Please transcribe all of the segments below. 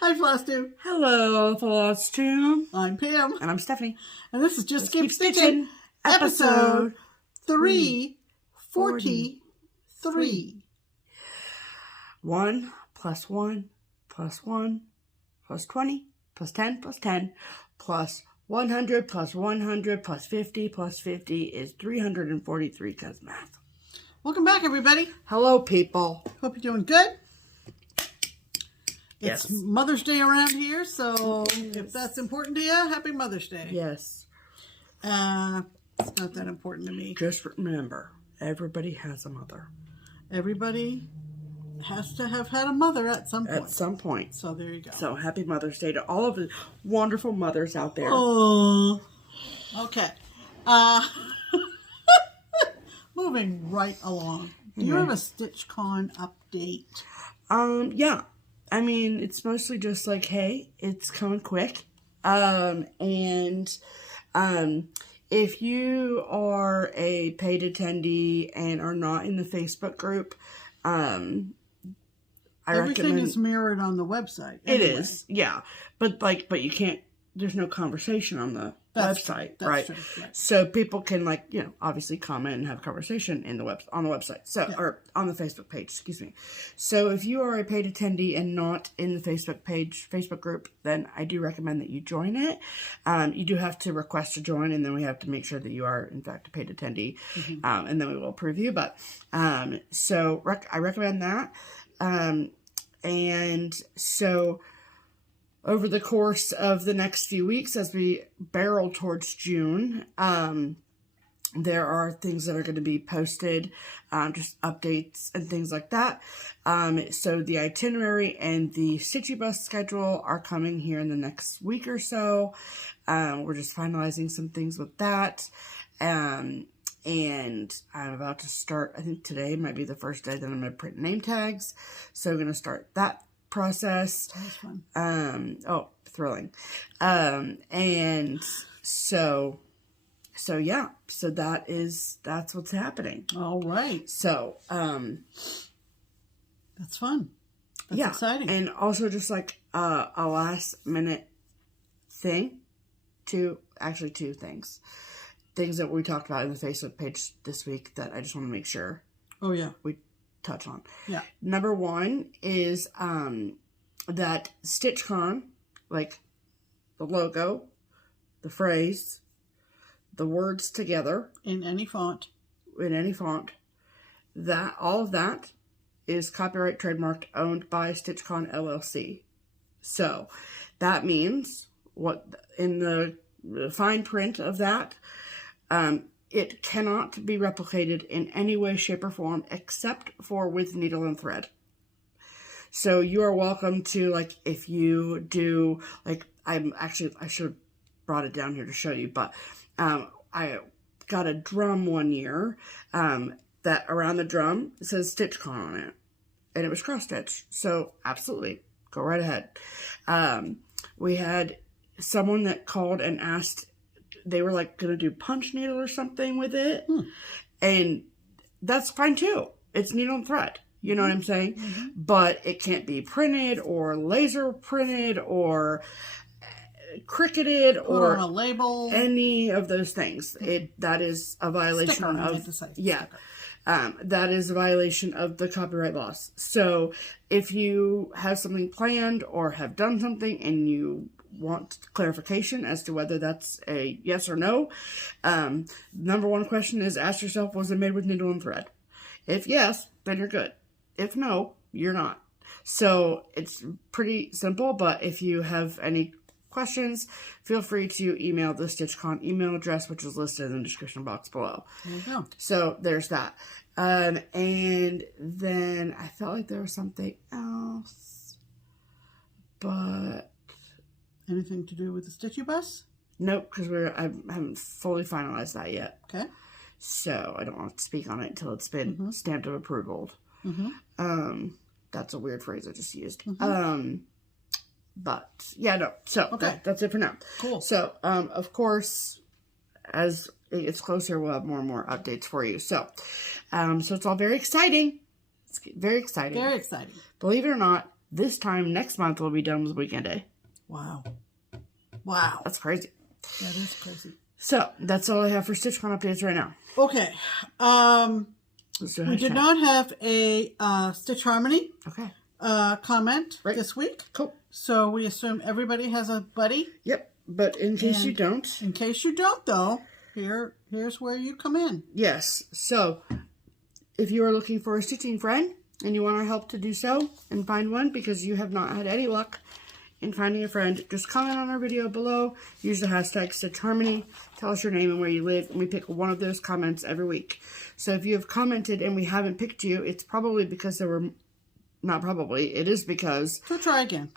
Hi, FlossTube. Hello, FlossTube. I'm Pam. And I'm Stephanie. And this is Just Keep Stitching, episode 343. 1 plus 1 plus 1 plus 20 plus 10 plus 10 plus 100 plus 100 plus 50 plus 50 is 343 because math. Welcome back, everybody. Hello, people. Hope you're doing good. Yes. It's Mother's Day around here, so if that's important to you, happy Mother's Day. Yes. It's not that important to me. Just remember, everybody has a mother. Everybody has to have had a mother at some point. At some point. So there you go. So happy Mother's Day to all of the wonderful mothers out there. Oh. Okay. Moving right along. Do you have a StitchCon update? Yeah. I mean, it's mostly just like, hey, it's coming quick. If you are a paid attendee and are not in the Facebook group, Everything recommend is mirrored on the website. It is, yeah. But you can't, there's no conversation on the website, right? True, right? So people can obviously comment and have a conversation on the website. So, or on the Facebook page, excuse me. So if you are a paid attendee and not in the Facebook group, then I do recommend that you join it. You do have to request to join, and then we have to make sure that you are in fact a paid attendee, and then we will approve you. But I recommend that. And so over the course of the next few weeks, as we barrel towards June, there are things that are going to be posted, just updates and things like that. So the itinerary and the Stitchy Bus schedule are coming here in the next week or so. We're just finalizing some things with that. And I'm about to start, I think today might be the first day that I'm going to print name tags. So I'm going to start that process. That's fun. Thrilling. And so yeah, so that's what's happening. All right. So, that's fun. That's exciting. And also just like, a last minute thing, two things that we talked about in the Facebook page this week that I just want to make sure. Oh yeah. We touch on. Yeah. Number one is that StitchCon, like the logo, the phrase, the words together in any font, that all of that is copyright trademarked owned by StitchCon LLC. So that means what in the fine print of that, it cannot be replicated in any way, shape, or form except for with needle and thread. So you are welcome to, if you do, I should have brought it down here to show you, but I got a drum one year that around the drum it says StitchCon on it, and it was cross-stitch. So absolutely, go right ahead. We had someone that called and asked, they were going to do punch needle or something with it. And that's fine too. It's needle and thread. You know what I'm saying? Mm-hmm. But it can't be printed or laser printed or cricketed or on a label. Any of those things. That is a violation that is a violation of the copyright laws. So if you have something planned or have done something and you want clarification as to whether that's a yes or no, number one question is ask yourself, was it made with needle and thread? If yes, then you're good. If no, you're not. So it's pretty simple, but if you have any questions, feel free to email the StitchCon email address, which is listed in the description box below. There you go. So there's that. And then I felt like there was something else, but anything to do with the Stitchy Bus? Nope, because I haven't fully finalized that yet. Okay. So I don't want to speak on it until it's been stamped and approved. That's a weird phrase I just used. But yeah, no. So that's it for now. Cool. So of course, as it gets closer, we'll have more and more updates for you. So, so it's all very exciting. It's very exciting. Very exciting. Believe it or not, this time next month we'll be done with Weekend Day. Wow. Wow. That's crazy. That is crazy. So, that's all I have for StitchCon updates right now. Okay. We did not have a Stitch Harmony comment this week. Cool. So we assume everybody has a buddy. Yep. But in case you don't. In case you don't, though, here's where you come in. Yes. So, if you are looking for a stitching friend and you want our help to do so and find one because you have not had any luck in finding a friend, just comment on our video below. Use the hashtag StitchHarmony. Tell us your name and where you live, and we pick one of those comments every week. So if you have commented and we haven't picked you, it's probably because there were, not probably, it is because. So try again.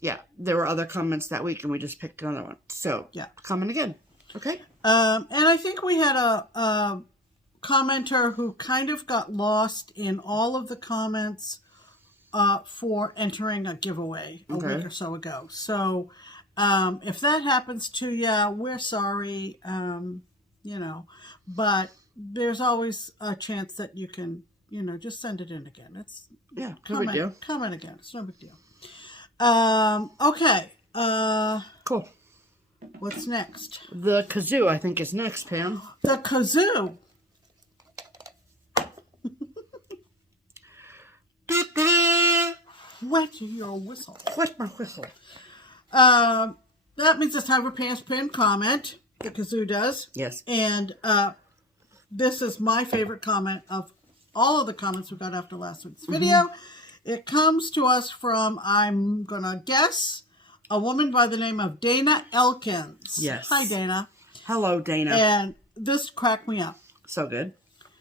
Yeah, there were other comments that week and we just picked another one. So yeah, comment again. Okay. And I think we had a commenter who kind of got lost in all of the comments for entering a giveaway a week or so ago. So if that happens to you, we're sorry, you know, but there's always a chance that you can, you know, just send it in again. It's no big deal. Comment again. It's no big deal. Okay. Cool. What's next? The kazoo, I think, is next, Pam. The kazoo. Wet your whistle. Wet my whistle. That means it's time for Pam's pinned comment. The kazoo does. Yes. And this is my favorite comment of all of the comments we got after last week's video. It comes to us from, I'm going to guess, a woman by the name of Dana Elkins. Yes. Hi, Dana. Hello, Dana. And this cracked me up. So good.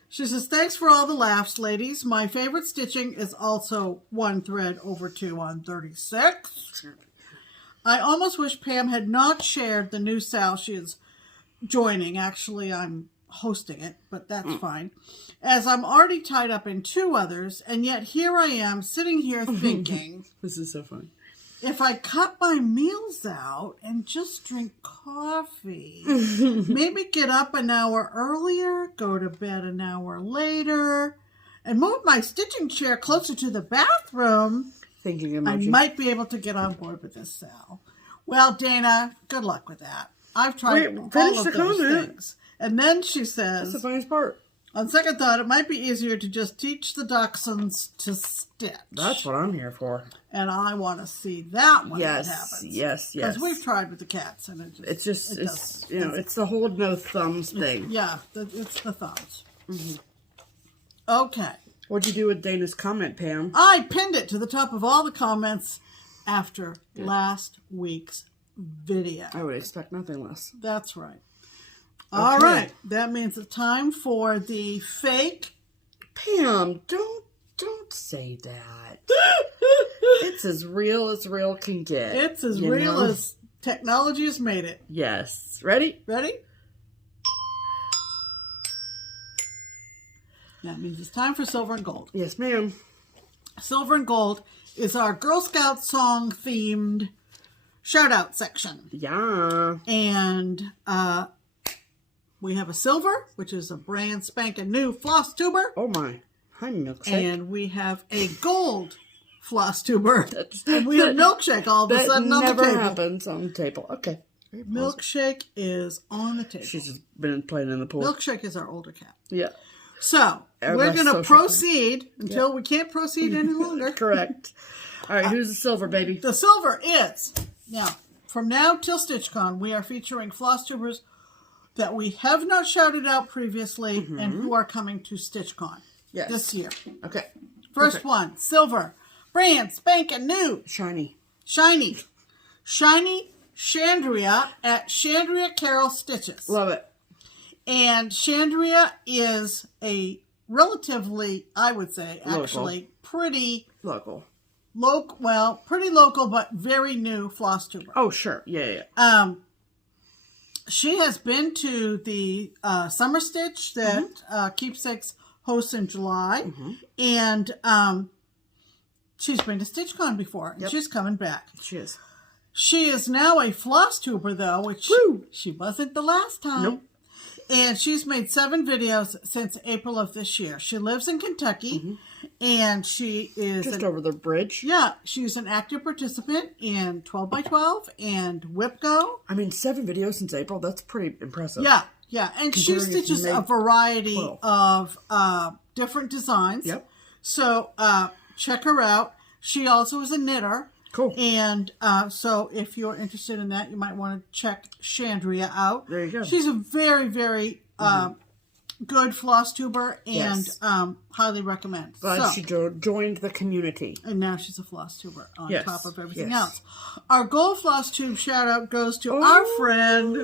She says, thanks for all the laughs, ladies. My favorite stitching is also one thread over 2 on 36. I almost wish Pam had not shared the new Sal she is joining. Actually, I'm hosting it, but that's fine. As I'm already tied up in 2 others, and yet here I am sitting here thinking, this is so fun. If I cut my meals out and just drink coffee, maybe get up an hour earlier, go to bed an hour later, and move my stitching chair closer to the bathroom, thinking emoji. I might be able to get on board with this, Sal. Well, Dana, good luck with that. I've tried all of those things. And then she says, that's the funniest part. On second thought, it might be easier to just teach the dachshunds to stitch. That's what I'm here for. And I want to see that when it happens. Yes. Because we've tried with the cats, and it's you know, it's the hold no thumbs thing. Yeah, it's the thumbs. Okay. What'd you do with Dana's comment, Pam? I pinned it to the top of all the comments after last week's video. I would expect nothing less. That's right. Okay. All right. That means it's time for the fake. Pam, don't say that. It's as real can get. It's as real as technology has made it. Yes. Ready? Ready? That means it's time for silver and gold. Yes, ma'am. Silver and gold is our Girl Scout song themed shout out section. Yeah. And we have a silver, which is a brand spanking new FlossTuber. Oh my. Hi, milkshake. And we have a gold FlossTuber. And we have milkshake all of a sudden on the table. That never happens on the table. Okay. Milkshake is on the table. She's just been playing in the pool. Milkshake is our older cat. Yeah. So, we're going to proceed until we can't proceed any longer. Correct. All right, who's the silver, baby? The silver is, now, from now till StitchCon, we are featuring FlossTubers that we have not shouted out previously and who are coming to StitchCon this year. Okay. First one, silver, brand spanking new. Shiny. Shiny Chandria at Chandria Carol Stitches. Love it. And Chandria is a relatively, I would say, actually pretty local. Pretty local, but very new FlossTuber. Oh, sure. Yeah. She has been to the Summer Stitch that Keepsakes hosts in July. And she's been to StitchCon before, and she's coming back. She is. She is now a FlossTuber, though, which she wasn't the last time. Nope. And she's made 7 videos since April of this year. She lives in Kentucky, and she is... Just over the bridge. Yeah, she's an active participant in 12x12 and WIPGO. I mean, 7 videos since April, that's pretty impressive. Yeah, yeah. And she stitches a variety of different designs. Yep. So check her out. She also is a knitter. Cool. And so if you're interested in that, you might want to check Chandria out. There you go. She's a very, very good FlossTuber and highly recommend. Glad she joined the community. And now she's a FlossTuber on top of everything else. Yes. Our Gold FlossTube shout out goes to our friend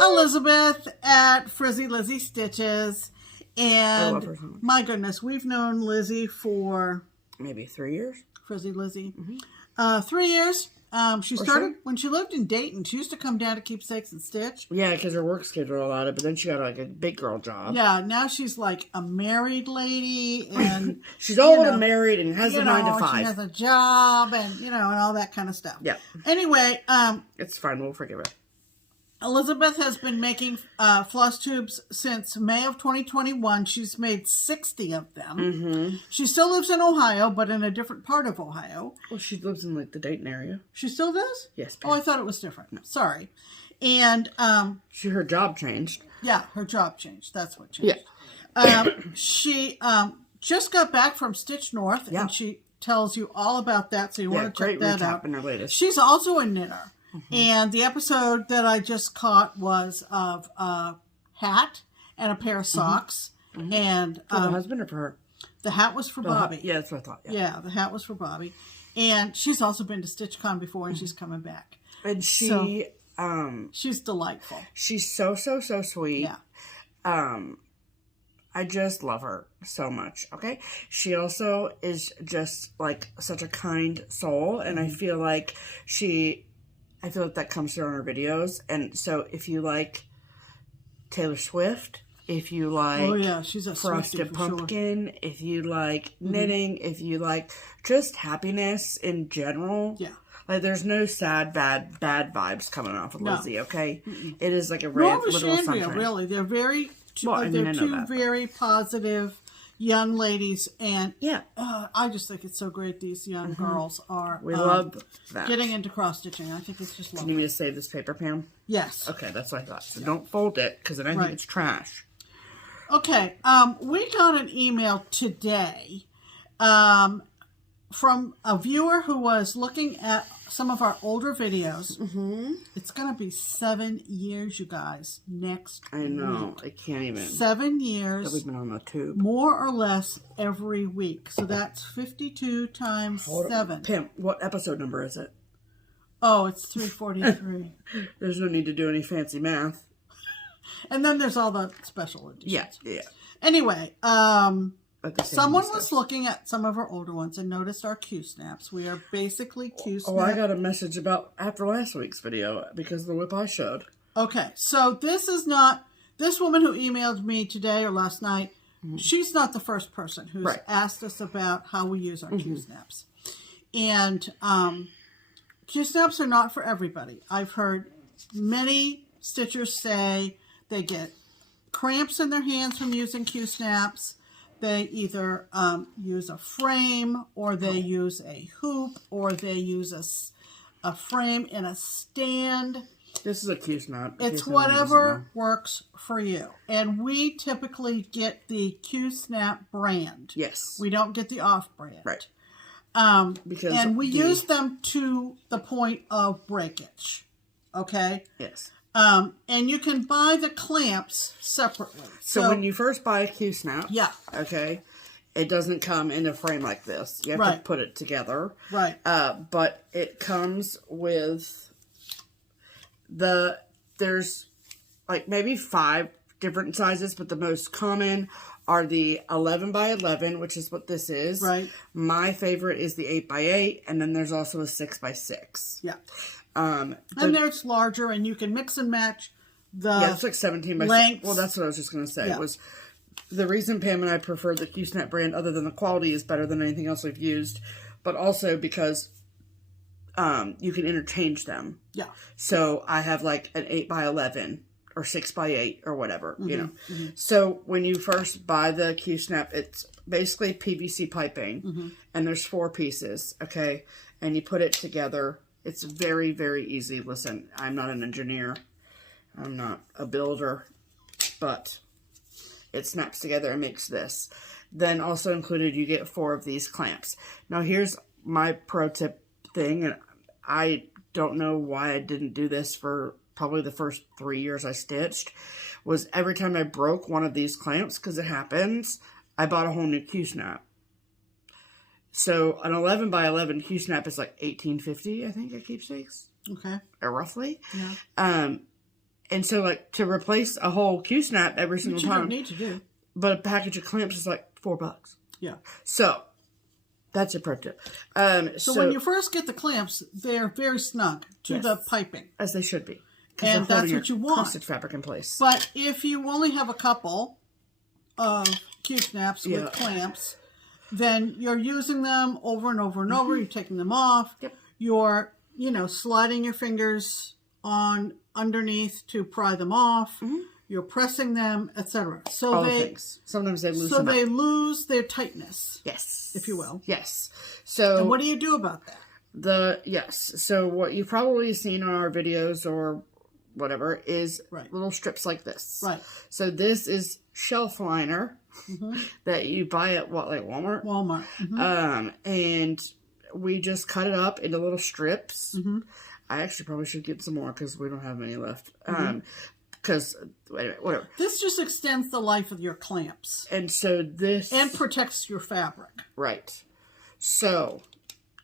Elizabeth at Frizzy Lizzy Stitches. And I love her so much. My goodness, we've known Lizzie for maybe 3 years. Frizzy Lizzie. 3 years. She started when she lived in Dayton. She used to come down to Keep Stakes and Stitch. Yeah, because her work schedule allowed it, but then she got like a big girl job. Yeah, now she's like a married lady, and she's old and married and has a 9 to 5. She has a job, and and all that kind of stuff. Yeah. Anyway, it's fine. We'll forgive her. Elizabeth has been making floss tubes since May of 2021. She's made 60 of them. She still lives in Ohio, but in a different part of Ohio. Well, she lives in like the Dayton area. She still does? Yes. Oh, I thought it was different. No. Sorry. And her job changed. Yeah, her job changed. That's what changed. Yeah. She just got back from Stitch North, and she tells you all about that. So you want to check that out. In her latest. She's also a knitter. And the episode that I just caught was of a hat and a pair of socks. And for the husband or for her? The hat was for Bobby. Yeah, that's what I thought. Yeah, the hat was for Bobby. And she's also been to StitchCon before, and she's coming back. And she's delightful. She's so sweet. Yeah. I just love her so much. Okay. She also is just like such a kind soul, and I feel like that comes through on her videos. And so if you like Taylor Swift, if you like she's a Frosted Pumpkin, if you like knitting, if you like just happiness in general, like there's no sad, bad vibes coming off of Lizzie, okay? It is like a ray of little sunshine. Really. They're very, they're two very positive young ladies, and I just think it's so great these young girls are love that. Getting into cross stitching. I think it's just lovely. Do you need me to save this paper, Pam? Yes. Okay, that's what I thought. So don't fold it, because then I think it's trash. Okay, we got an email today from a viewer who was looking at some of our older videos. It's going to be 7 years, you guys, next I know. week. I can't even. 7 years. That we've been on the tube. More or less every week. So that's 52 times 7. Pam, what episode number is it? Oh, it's 343. There's no need to do any fancy math. And then there's all the special editions. Yeah. Anyway, someone was looking at some of our older ones and noticed our Q-snaps. We are basically Q-snaps. Oh, I got a message about after last week's video because of the whip I showed. Okay, so this woman who emailed me today or last night, she's not the first person who's asked us about how we use our Q-snaps. And Q-snaps are not for everybody. I've heard many stitchers say they get cramps in their hands from using Q-snaps. They either use a frame, or they use a hoop, or they use a frame in a stand. This is a Q-snap. It's whatever works for you. And we typically get the Q-snap brand. Yes. We don't get the off-brand. Right. And we use them to the point of breakage. Okay? Yes. And you can buy the clamps separately. So when you first buy a Q-snap, okay, it doesn't come in a frame like this. You have to put it together. Right. But it comes with there's like maybe 5 different sizes, but the most common are the 11 by 11, which is what this is. Right. My favorite is the 8 by 8, and then there's also a 6 by 6. Yeah. And there's larger, and you can mix and match the it's like 17 by lengths. 6. Well, that's what I was just going to say. Was the reason Pam and I prefer the Q-snap brand, other than the quality is better than anything else we've used, but also because you can interchange them. Yeah. So I have like an 8 by 11 or 6x8 or whatever, you know. So when you first buy the Q-snap, it's basically PVC piping, and there's 4 pieces, okay? And you put it together. It's very, very easy. Listen, I'm not an engineer. I'm not a builder, but it snaps together and makes this. Then also included, you get 4 of these clamps. Now here's my pro tip thing, and I don't know why I didn't do this for probably the first 3 years I stitched, was every time I broke one of these clamps, because it happens, I bought a whole new Q-snap. So an 11 by 11 Q-snap is like $18.50, I think, at Keepstakes. Okay. Or roughly. Yeah. And so, like, to replace a whole Q-snap every single time. Which you don't need to do. But a package of clamps is like $4. Yeah. So, that's a pro tip. So when you first get the clamps, they're very snug to the piping. As they should be. And that's what you want. Constant fabric in place. But if you only have a couple of Q-snaps with clamps, then you're using them over and over and over. You're taking them off. Yep. You're, sliding your fingers on underneath to pry them off. You're pressing them, etc. So all the things. Sometimes they lose. So they lose their tightness. Yes. If you will. Yes. So. And what do you do about that? So what you've probably seen on our videos or whatever is little strips like this. Right. So this is shelf liner that you buy at Walmart? Walmart. And we just cut it up into little strips. I actually probably should get some more because we don't have any left. Because, anyway, whatever. This just extends the life of your clamps. And so this... And protects your fabric. Right. So,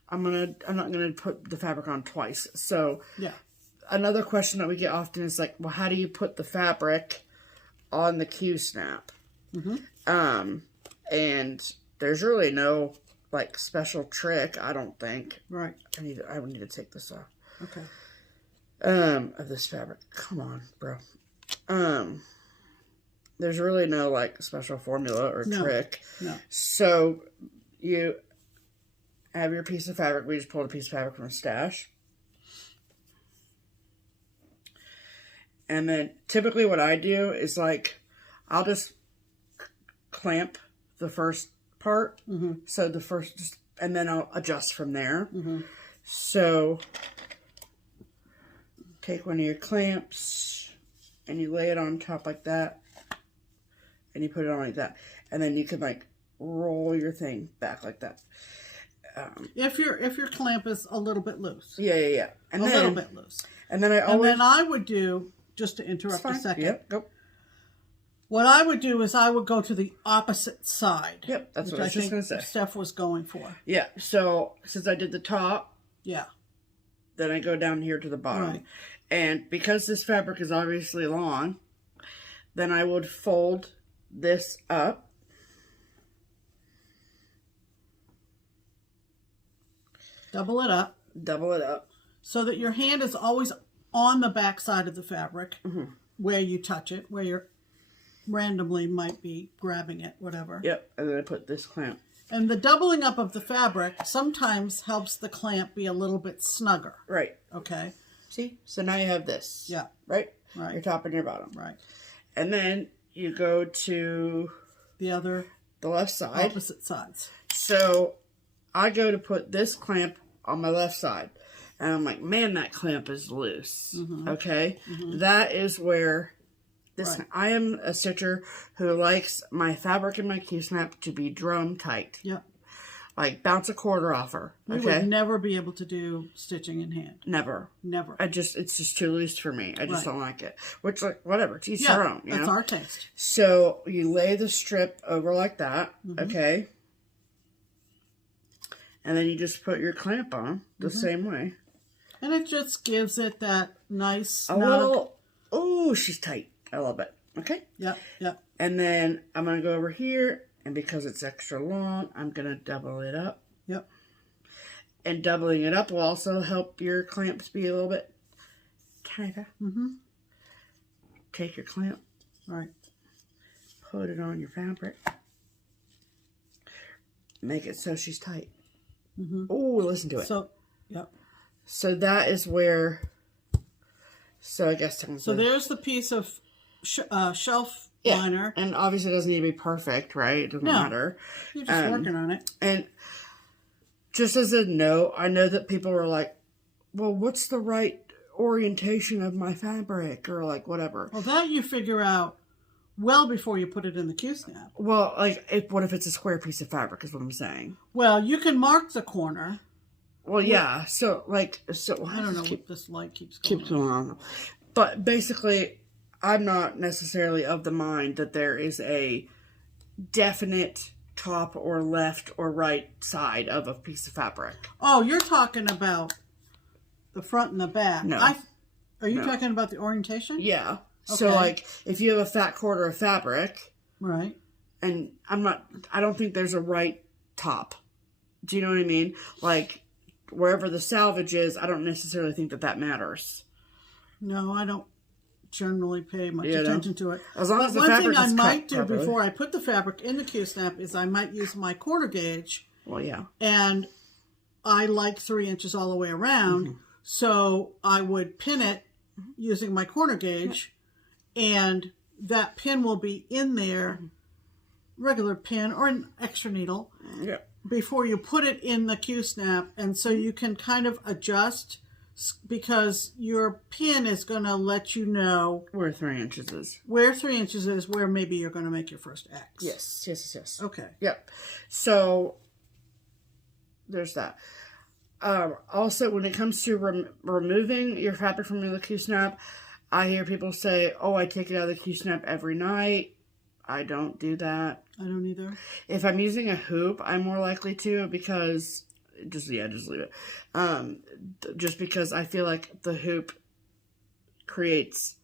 I'm not gonna put the fabric on twice. So, yeah. Another question that we get often is like, well, how do you put the fabric on the Q-snap? And there's really no, like, special trick, I don't think. Right. I would need to take this off. Okay. Of this fabric. Come on, bro. There's really no, like, special formula or trick. No. So, you have your piece of fabric. We just pulled a piece of fabric from a stash. And then, typically what I do is, like, I'll just clamp the first part. So, the first, and then I'll adjust from there. So, take one of your clamps and you lay it on top like that, and you put it on like that, and then you can like roll your thing back like that. If your clamp is a little bit loose, and a little bit loose, and then I would do, just to interrupt a second. Yep, go. What I would do is I would go to the opposite side. Yep, that's what I was just going to say. Steph was going for. Yeah, so since I did the top, then I go down here to the bottom. Right. And because this fabric is obviously long, then I would fold this up. Double it up. Double it up. So that your hand is always on the back side of the fabric where you touch it, where you're randomly might be grabbing it, whatever. Yep, and then I put this clamp. And the doubling up of the fabric sometimes helps the clamp be a little bit snugger. Right. Okay. See? So now you have this. Yeah. Right? Right. Your top and your bottom. Right. And then you go to the left side. Opposite sides. So I go to put this clamp on my left side. And I'm like, man, that clamp is loose. Okay? That is where... I am a stitcher who likes my fabric and my Q-snap to be drum tight. Yep. Like bounce a quarter off her. We would never be able to do stitching in hand. Never. Never. It's just too loose for me. I just don't like it. Which, like, whatever. To each their own. You that's know? Our taste. So you lay the strip over like that. Okay. And then you just put your clamp on the same way. And it just gives it that nice snug. Little. Oh, she's tight. I love it. Okay? Yep, yep. And then I'm going to go over here, and because it's extra long, I'm going to double it up. Yep. And doubling it up will also help your clamps be a little bit tighter. Take your clamp. Right. Put it on your fabric. Make it so she's tight. Oh, listen to it. So, yep. So that is where... So I guess... So there's the piece of shelf Yeah. liner. And obviously it doesn't need to be perfect, right? It doesn't matter. You're just working on it. And just as a note, I know that people are like, well, what's the right orientation of my fabric? Or like, whatever. Well, that you figure out well before you put it in the Q-snap. Well, like, what if it's a square piece of fabric is what I'm saying. Well, you can mark the corner. Well, yeah. So, like, I don't know what this light keeps going on. But basically, I'm not necessarily of the mind that there is a definite top or left or right side of a piece of fabric. Oh, you're talking about the front and the back. No. Are you talking about the orientation? Yeah. Okay. So, like, if you have a fat quarter of fabric. Right. And I don't think there's a right top. Do you know what I mean? Like, wherever the salvage is, I don't necessarily think that matters. No, I don't generally pay much attention to it. As long as the one fabric thing I is might cut do properly. before I put the fabric in the Q-snap is I might use my quarter gauge. Well, yeah. And I like 3 inches all the way around. So I would pin it using my corner gauge. And that pin will be in there, regular pin or an extra needle, before you put it in the Q-snap. And so you can kind of adjust, because your pin is going to let you know where 3 inches is. Where 3 inches is, where maybe you're going to make your first X. Yes. Okay. Yep. So there's that. Also, when it comes to removing your fabric from the Q-snap, I hear people say, oh, I take it out of the Q-snap every night. I don't do that. I don't either. If I'm using a hoop, I'm more likely to, because just leave it. Just because I feel like the hoop creates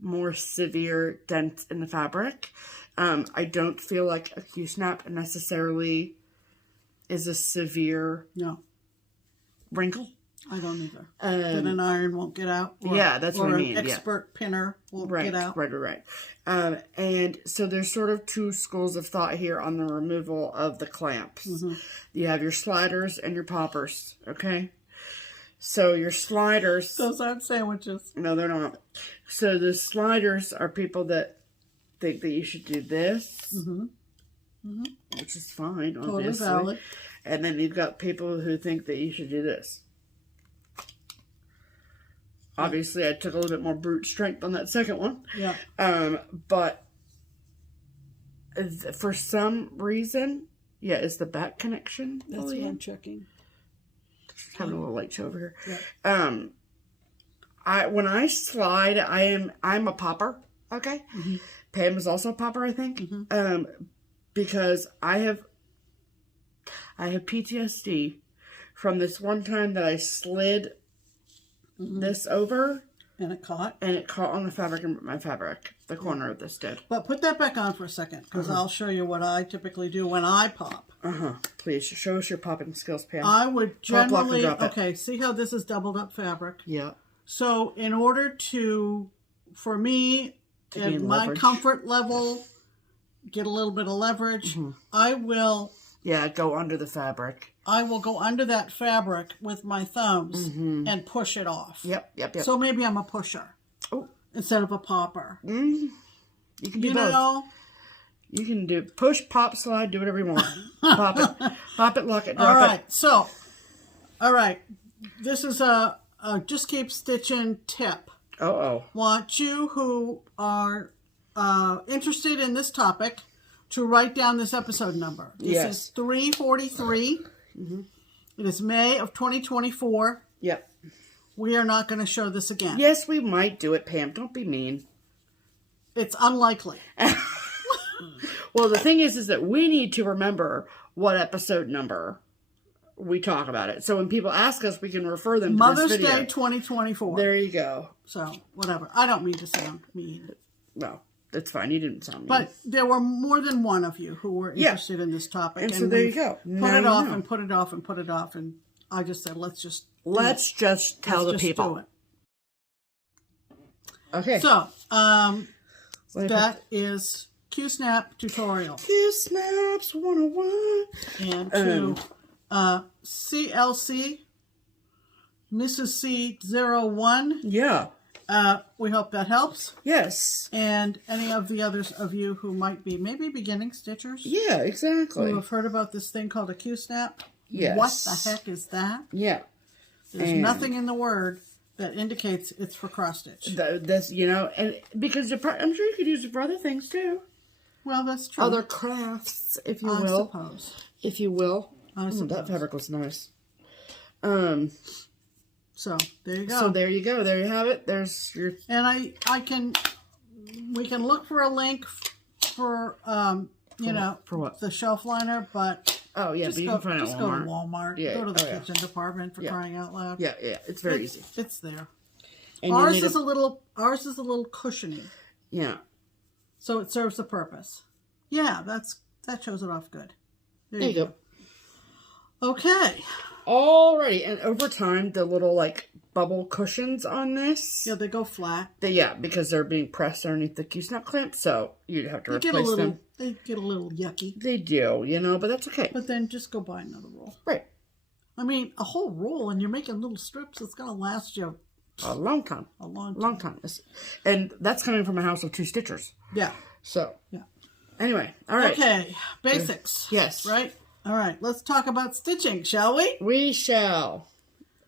more severe dents in the fabric. I don't feel like a Q-snap necessarily is a severe wrinkle. I don't either. That an iron won't get out. That's what I mean. Or an expert pinner won't get out. Right. And so there's sort of two schools of thought here on the removal of the clamps. You have your sliders and your poppers, okay? So your sliders... Those aren't sandwiches. No, they're not. So the sliders are people that think that you should do this, which is fine, obviously. Totally valid. And then you've got people who think that you should do this. Obviously, I took a little bit more brute strength on that second one. Yeah. But for some reason, is the back connection. That's what I'm checking. Just having a little light show over here. Yeah. When I slide, I'm a popper. Okay. Pam is also a popper, I think. Because I have PTSD from this one time that I slid this over. And it caught? And it caught on the fabric, and my fabric. The corner of this did. But put that back on for a second, because I'll show you what I typically do when I pop. Please, show us your popping skills, Pam. I would generally... Drop it. Okay, see how this is doubled up fabric? Yeah. So in order to, for me, at my comfort level, get a little bit of leverage, I will... Yeah, go under the fabric. I will go under that fabric with my thumbs and push it off. Yep. So maybe I'm a pusher instead of a popper. You can do both. Know? You can do push, pop, slide, do whatever you want. Pop it, lock it, drop it. All right. This is a Just Keep Stitching tip. Want you who are interested in this topic to write down this episode number. This is 343. It is May of 2024. Yep. We are not going to show this again. Yes, we might do it, Pam. Don't be mean. It's unlikely. Well, the thing is that we need to remember what episode number we talk about it. So when people ask us, we can refer them to this video. Mother's Day 2024. There you go. So, whatever. I don't mean to sound mean. No, that's fine. You didn't sound mean. But there were more than one of you who were interested in this topic. And so there you go. Put it off and put it off and put it off. And I just said, let's just tell the people. Do it. Okay. So, that is Q-Snap tutorial. Q-Snaps 101. And to CLC, Mrs. C01. Yeah. We hope that helps. Yes. And any of the others of you who might be maybe beginning stitchers. Yeah, exactly. Who have heard about this thing called a Q-snap. Yes. What the heck is that? Yeah. There's nothing in the word that indicates it's for cross stitch. That's, you know, and because I'm sure you could use it for other things too. Well, that's true. Other crafts, if you will. I suppose. If you will. I suppose. That fabric was nice. So there you go. So there you go. There you have it. There's your. And we can look for a link for you know, for what? The shelf liner, but oh yeah, but you can find it at Walmart. Just go to Walmart. Yeah. Go to the kitchen department for crying out loud. Yeah, yeah, it's very easy. It's there. And ours is a little cushiony. Yeah. So it serves the purpose. Yeah, that shows it off good. There you go. Okay. Alrighty, and over time, the little like bubble cushions on this. Yeah, they go flat. Because they're being pressed underneath the Q-snap clamp, so you'd have to replace them. They get a little yucky. They do, you know, but that's okay. But then just go buy another roll. Right. I mean, a whole roll, and you're making little strips. It's gonna last you a long time. A long time. And that's coming from a house of 2 stitchers. Yeah. So. Yeah. Anyway, all right. Okay, basics. Yes. Right? All right, let's talk about stitching, shall we? We shall.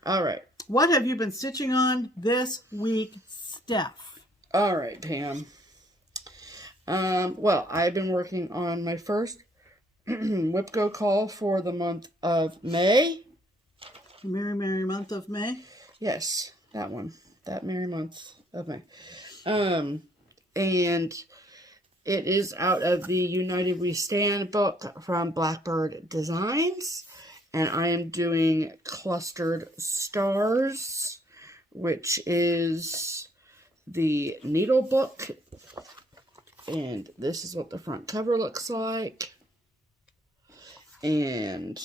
All right. What have you been stitching on this week, Steph? All right, Pam. Well, I've been working on my first WIPGO call for the month of May. The merry, merry month of May? Yes, that one. That merry month of May. And it is out of the United We Stand book from Blackbird Designs. And I am doing Clustered Stars, which is the needle book. And this is what the front cover looks like. And,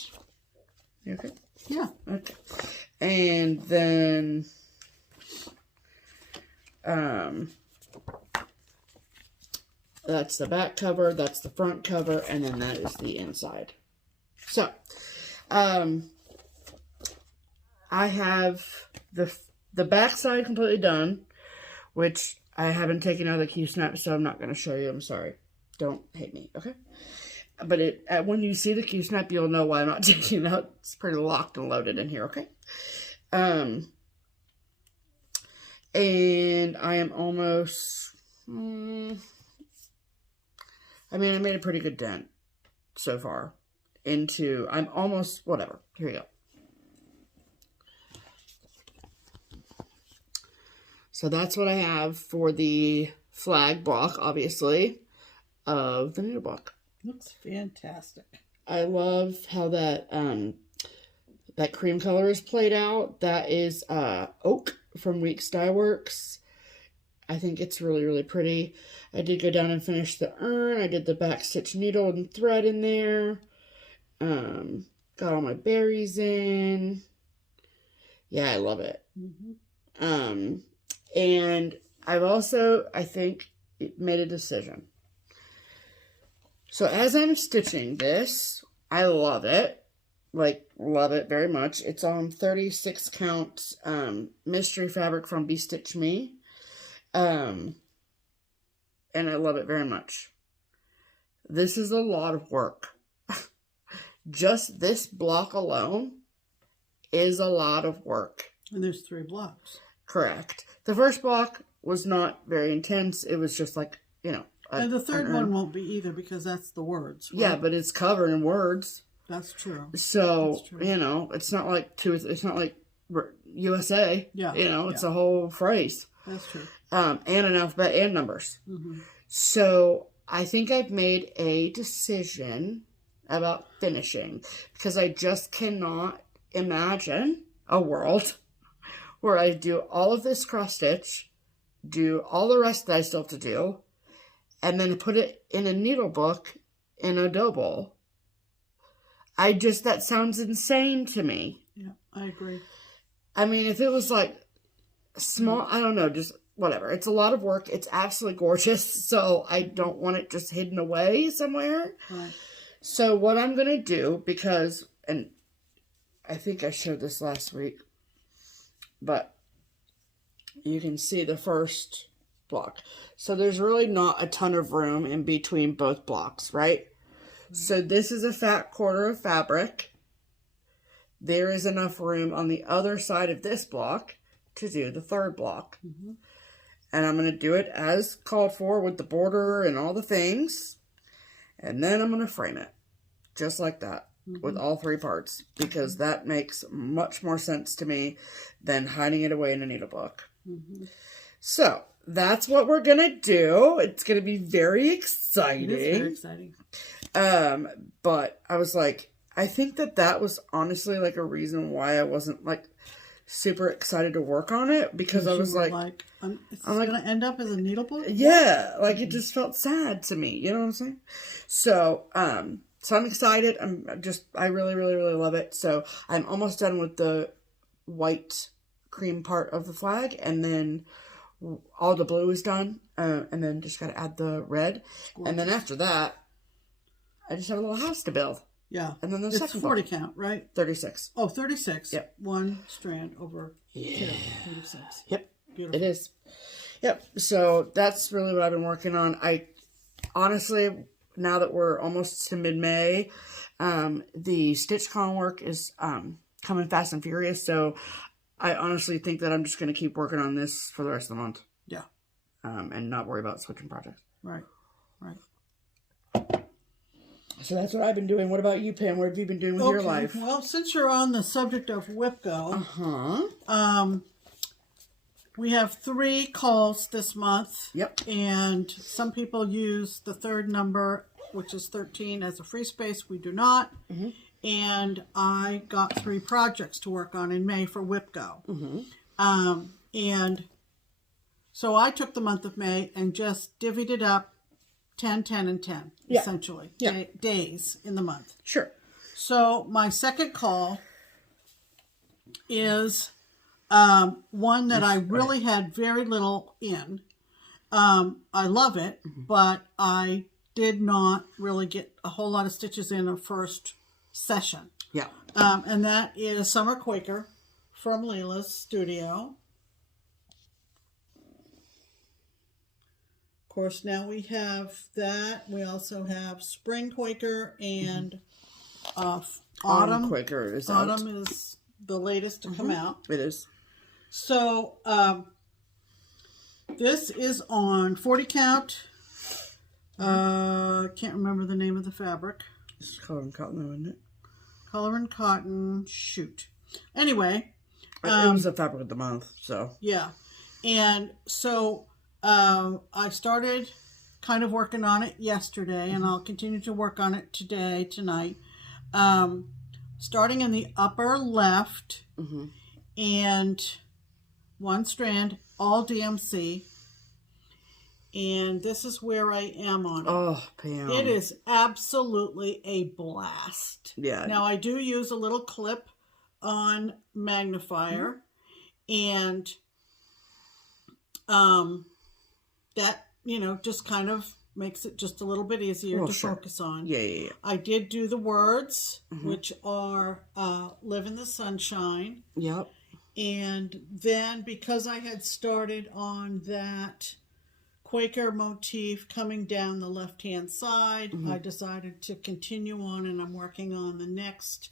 you okay? Yeah. Okay. And then, that's the back cover, that's the front cover, and then that is the inside. So, I have the back side completely done, which I haven't taken out of the Q-snap, so I'm not going to show you. I'm sorry. Don't hate me, okay? But when you see the Q-snap, you'll know why I'm not taking it out. It's pretty locked and loaded in here, okay? And I am almost... I made a pretty good dent so far into... I'm almost... Whatever. Here you go. So that's what I have for the flag block, obviously, of the needle block. Looks fantastic. I love how that that cream color is played out. That is Oak from Weeks Dye Works. I think it's really, really pretty. I did go down and finish the urn. I did the back stitch needle and thread in there. Got all my berries in. Yeah, I love it. Mm-hmm. And I've also, I think, made a decision. So as I'm stitching this, I love it. Like, love it very much. It's on 36 count mystery fabric from Be Stitch Me. And I love it very much. This is a lot of work. Just this block alone is a lot of work. And there's 3 blocks. Correct. The first block was not very intense. It was just like, you know. And the third one won't be either because that's the words. Right? Yeah, but it's covered in words. That's true. So, that's true. You know, it's not like USA. Yeah. You know, it's a whole phrase. That's true. And an alphabet and numbers. Mm-hmm. So, I think I've made a decision about finishing because I just cannot imagine a world where I do all of this cross stitch, do all the rest that I still have to do, and then put it in a needle book in a dough bowl. That sounds insane to me. Yeah, I agree. I mean, if it was like small, I don't know, just whatever. It's a lot of work. It's absolutely gorgeous. So I don't want it just hidden away somewhere. Right. So what I'm going to do, because, and I think I showed this last week, but you can see the first block. So there's really not a ton of room in between both blocks, right? So this is a fat quarter of fabric. There is enough room on the other side of this block to do the third block. And I'm going to do it as called for with the border and all the things. And then I'm going to frame it just like that with all 3 parts, because that makes much more sense to me than hiding it away in a needle book. So that's what we're going to do. It's going to be very exciting. It is very exciting. But I was like, I think that was honestly like a reason why I wasn't like super excited to work on it, because I was like, I'm like, going to end up as a needle book? Yeah, like it just felt sad to me. You know what I'm saying? So, so I'm excited. I really, really, really love it. So I'm almost done with the white cream part of the flag, and then all the blue is done. And then just got to add the red. And then after that, I just have a little house to build. Yeah. And then the second 40 count, right? 36. Oh, 36. Yep. 1 strand over 2. 36. Yep. Beautiful. It is. Yep. So that's really what I've been working on. I honestly, now that we're almost to mid-May, the StitchCon work is coming fast and furious. So I honestly think that I'm just going to keep working on this for the rest of the month. Yeah. And not worry about switching projects. Right. Right. So that's what I've been doing. What about you, Pam? What have you been doing with your life? Well, since you're on the subject of WIPGO, we have 3 calls this month. Yep. And some people use the 3rd number, which is 13, as a free space. We do not. And I got 3 projects to work on in May for WIPGO. And so I took the month of May and just divvied it up 10, 10, and 10, essentially, days in the month. Sure. So my second call is one that I really had very little in. I love it, but I did not really get a whole lot of stitches in a first session. Yeah. And that is Summer Quaker from Lila's studio. Of course, now we have that. We also have Spring Quaker and Autumn Quaker is Autumn out. is the latest to come out. It is. So this is on 40 count. Can't remember the name of the fabric. It's color and cotton, though, isn't it? Color and cotton. Shoot. Anyway. It was the fabric of the month, so. Yeah. And so I started kind of working on it yesterday, and I'll continue to work on it tonight. Starting in the upper left, and 1 strand, all DMC. And this is where I am on it. Oh, Pam. It is absolutely a blast. Yeah. Now, I do use a little clip on magnifier, and that, just kind of makes it just a little bit easier to focus on. Yeah. I did do the words, which are Live in the Sunshine. Yep. And then, because I had started on that Quaker motif coming down the left-hand side, I decided to continue on, and I'm working on the next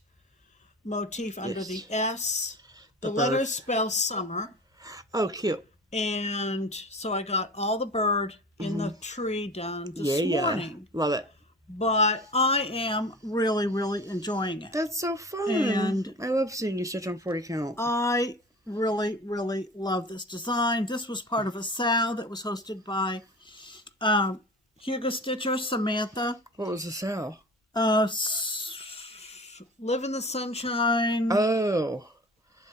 motif under the S. The letters spell summer. Oh, cute. And so I got all the bird in the tree done this morning. Love it. But I am really, really enjoying it. That's so fun. And I love seeing you stitch on 40 count. I really, really love this design. This was part of a sale that was hosted by Hugo Stitcher, Samantha. What was the sale? Live in the Sunshine. Oh.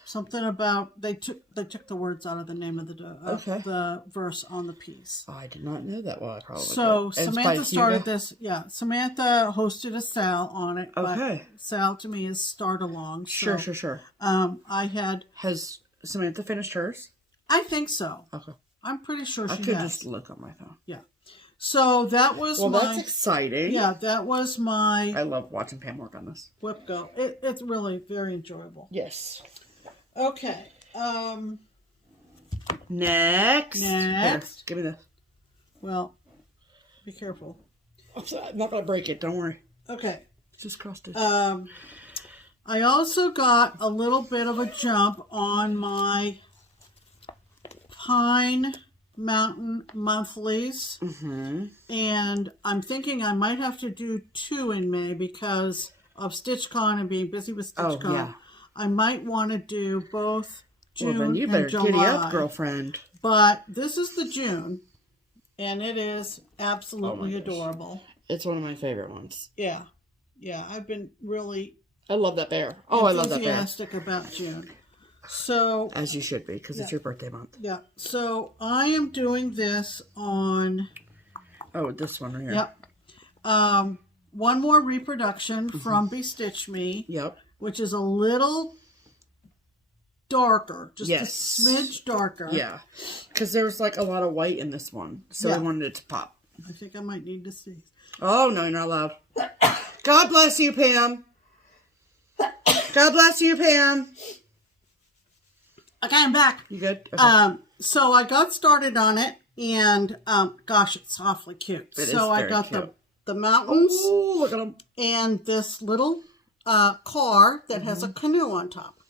Something about they took the words out of the name of the verse on the piece. Oh, I did not know that. Well, I probably so did. Samantha started this. Yeah, Samantha hosted a sale on it. Okay. But sale to me is start along. So, Sure. Has Samantha finished hers? I think so. Okay. I'm pretty sure she I could has. just look on my phone. Yeah. So that was that's exciting. Yeah, that was my. I love watching Pam work on this. WIPGO. It's really very enjoyable. Yes. Okay. Next. Here, give me this. Well, be careful. I'm not going to break it. Don't worry. Okay. It's just cross stitch. I also got a little bit of a jump on my Pine Mountain monthlies. And I'm thinking I might have to do 2 in May because of StitchCon and being busy with StitchCon. Oh, yeah. I might want to do both June well, then you better and July. giddy up, girlfriend. But this is the June, and it is absolutely adorable. It's one of my favorite ones. Yeah. Yeah, I've been really I love that bear. Oh, I love that bear. Enthusiastic about June. So, as you should be, because it's your birthday month. Yeah. So I am doing this on. Oh, this one right here. Yep. One more reproduction from Bestitch Me. Yep. Which is a little darker, just a smidge darker. Yeah. Because there was like a lot of white in this one, so I wanted it to pop. I think I might need to see. Oh no, you're not allowed. God bless you, Pam. God bless you, Pam. Okay, I'm back. You good? Okay. So I got started on it, and gosh, it's awfully cute. So I got the mountains. Ooh, look at them. And this little car that has a canoe on top,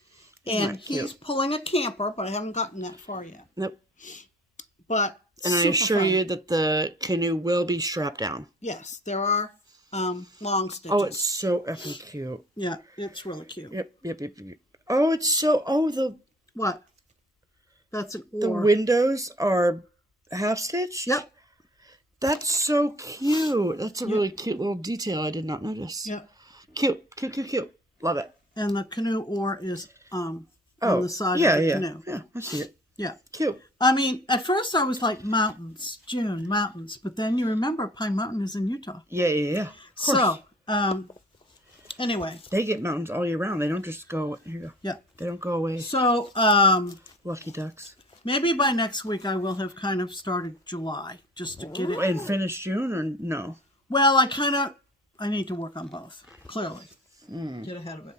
and he's pulling a camper, but I haven't gotten that far yet. Nope. But and I assure you that the canoe will be strapped down. Yes, there are long stitches. Oh, it's so effing cute. Yeah, it's really cute. Yep. Oh, it's so. Oh, the what? That's an oar. The windows are half stitched. Yep. That's so cute. That's a really cute little detail I did not notice. Yep. Cute. Love it. And the canoe oar is on the side of the canoe. Yeah, I see it. Yeah. Cute. I mean, at first I was like, mountains, June, mountains. But then you remember Pine Mountain is in Utah. Yeah. Of course. So, anyway. They get mountains all year round. They don't just go, here you go. Yeah. They don't go away. So, lucky ducks. Maybe by next week I will have kind of started July just to get it. And finish June or no? Well, I need to work on both, clearly. Get ahead of it.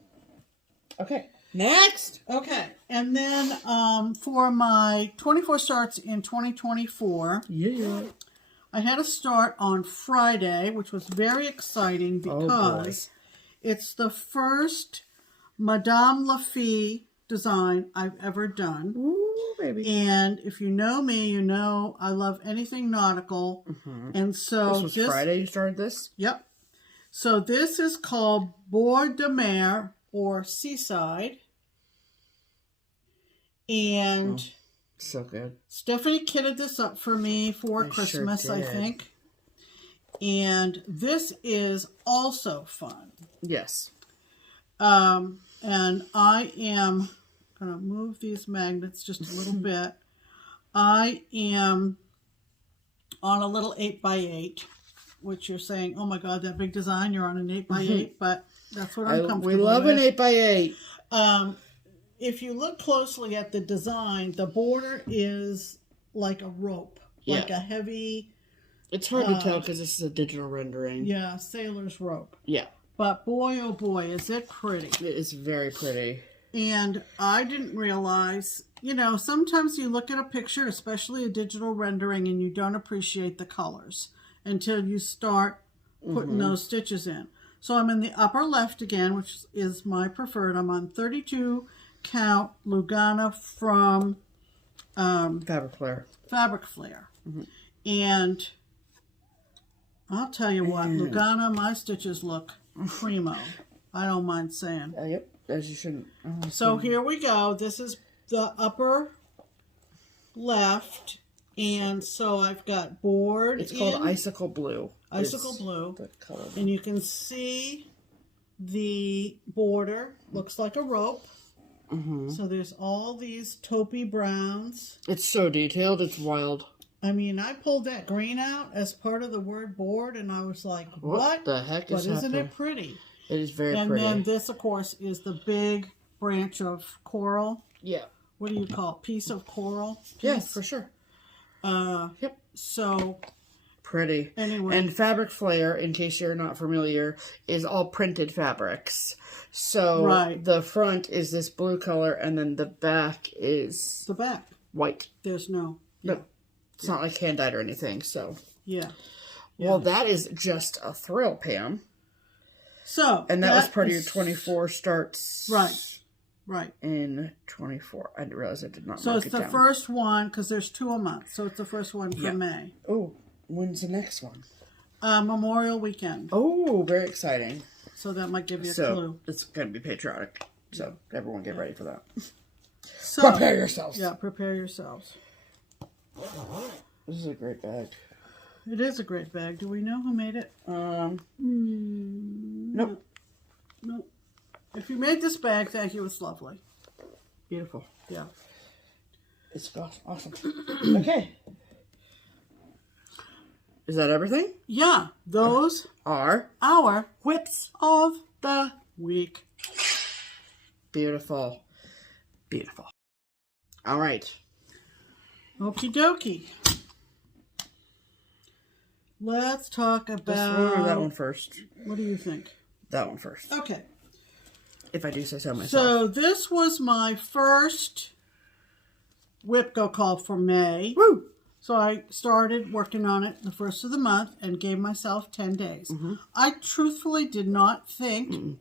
Okay. Next. Okay. And then for my 24 starts in 2024, I had a start on Friday, which was very exciting because it's the first Madame Lafille design I've ever done. Ooh, baby. And if you know me, you know I love anything nautical. And so this was Friday you started this? Yep. So this is called Bord de Mer, or Seaside. And so good. Stephanie kitted this up for me for Christmas, sure I think. And this is also fun. Yes. And I am going to move these magnets just a little bit. I am on a little 8x8, which you're saying, oh my God, that big design, you're on an 8x8, but that's what I'm comfortable with. We love an 8x8. If you look closely at the design, the border is like a rope, like a heavy... It's hard to tell because this is a digital rendering. Yeah, sailor's rope. Yeah. But boy, oh boy, is it pretty. It is very pretty. And I didn't realize, sometimes you look at a picture, especially a digital rendering, and you don't appreciate the colors until you start putting those stitches in. So I'm in the upper left again, which is my preferred. I'm on 32 count Lugana from Fabric Flare. And I'll tell you what, Lugana, my stitches look primo. I don't mind saying. Yep, as you shouldn't. So here we go. This is the upper left. And so I've got board. It's called Icicle Blue. Icicle Blue. The color. And you can see the border. Looks like a rope. So there's all these taupey browns. It's so detailed. It's wild. I mean, I pulled that green out as part of the word board, and I was like, what the heck is But isn't happening? it pretty? It is very and pretty. And then this, of course, is the big branch of coral. Yeah. What do you call it? Piece of coral? Yes, for sure. Yep. So... Pretty. Anyway. And Fabric Flare, in case you're not familiar, is all printed fabrics. So the front is this blue color, and then the back is... The back. white. There's no. No, it's not like hand dyed or anything. So Yeah. Well, that is just a thrill, Pam. So and that was part of your 24 starts. Right. In 24. I didn't realize I did not So mark it's it the down. first one, because there's 2 a month. So it's the first one for May. Oh, when's the next one? Memorial Weekend. Oh, very exciting. So that might give you a clue. It's going to be patriotic. So everyone get ready for that. So, prepare yourselves. Yeah, prepare yourselves. This is a great bag. It is a great bag. Do we know who made it? Nope. Nope. If you made this bag, thank you. It's lovely. Beautiful. Yeah. It's awesome. Okay. Is that everything? Yeah. Those are our whips of the week. Beautiful. Beautiful. All right. Okie dokie. Let's talk about... This one or that one first? What do you think? That one first. Okay. If I do say so myself. So this was my first WIPGO call for May. Woo! So I started working on it the first of the month and gave myself 10 days. I truthfully did not think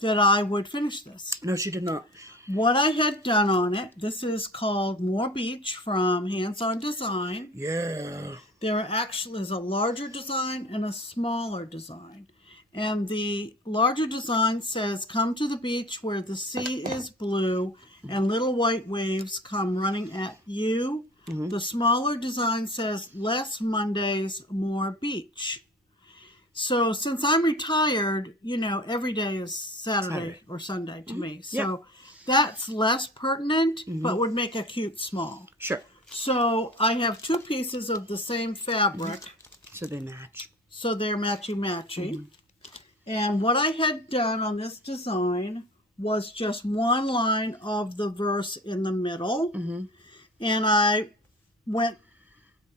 that I would finish this. No, she did not. What I had done on it, this is called More Beach from Hands On Design. Yeah. There actually is a larger design and a smaller design. And the larger design says, come to the beach where the sea is blue and little white waves come running at you. The smaller design says, less Mondays, more beach. So since I'm retired, you know, every day is Saturday. Or Sunday to me. So that's less pertinent, but would make a cute small. Sure. So I have 2 pieces of the same fabric. So they match. So they're matchy-matchy. And what I had done on this design was just one line of the verse in the middle. And I went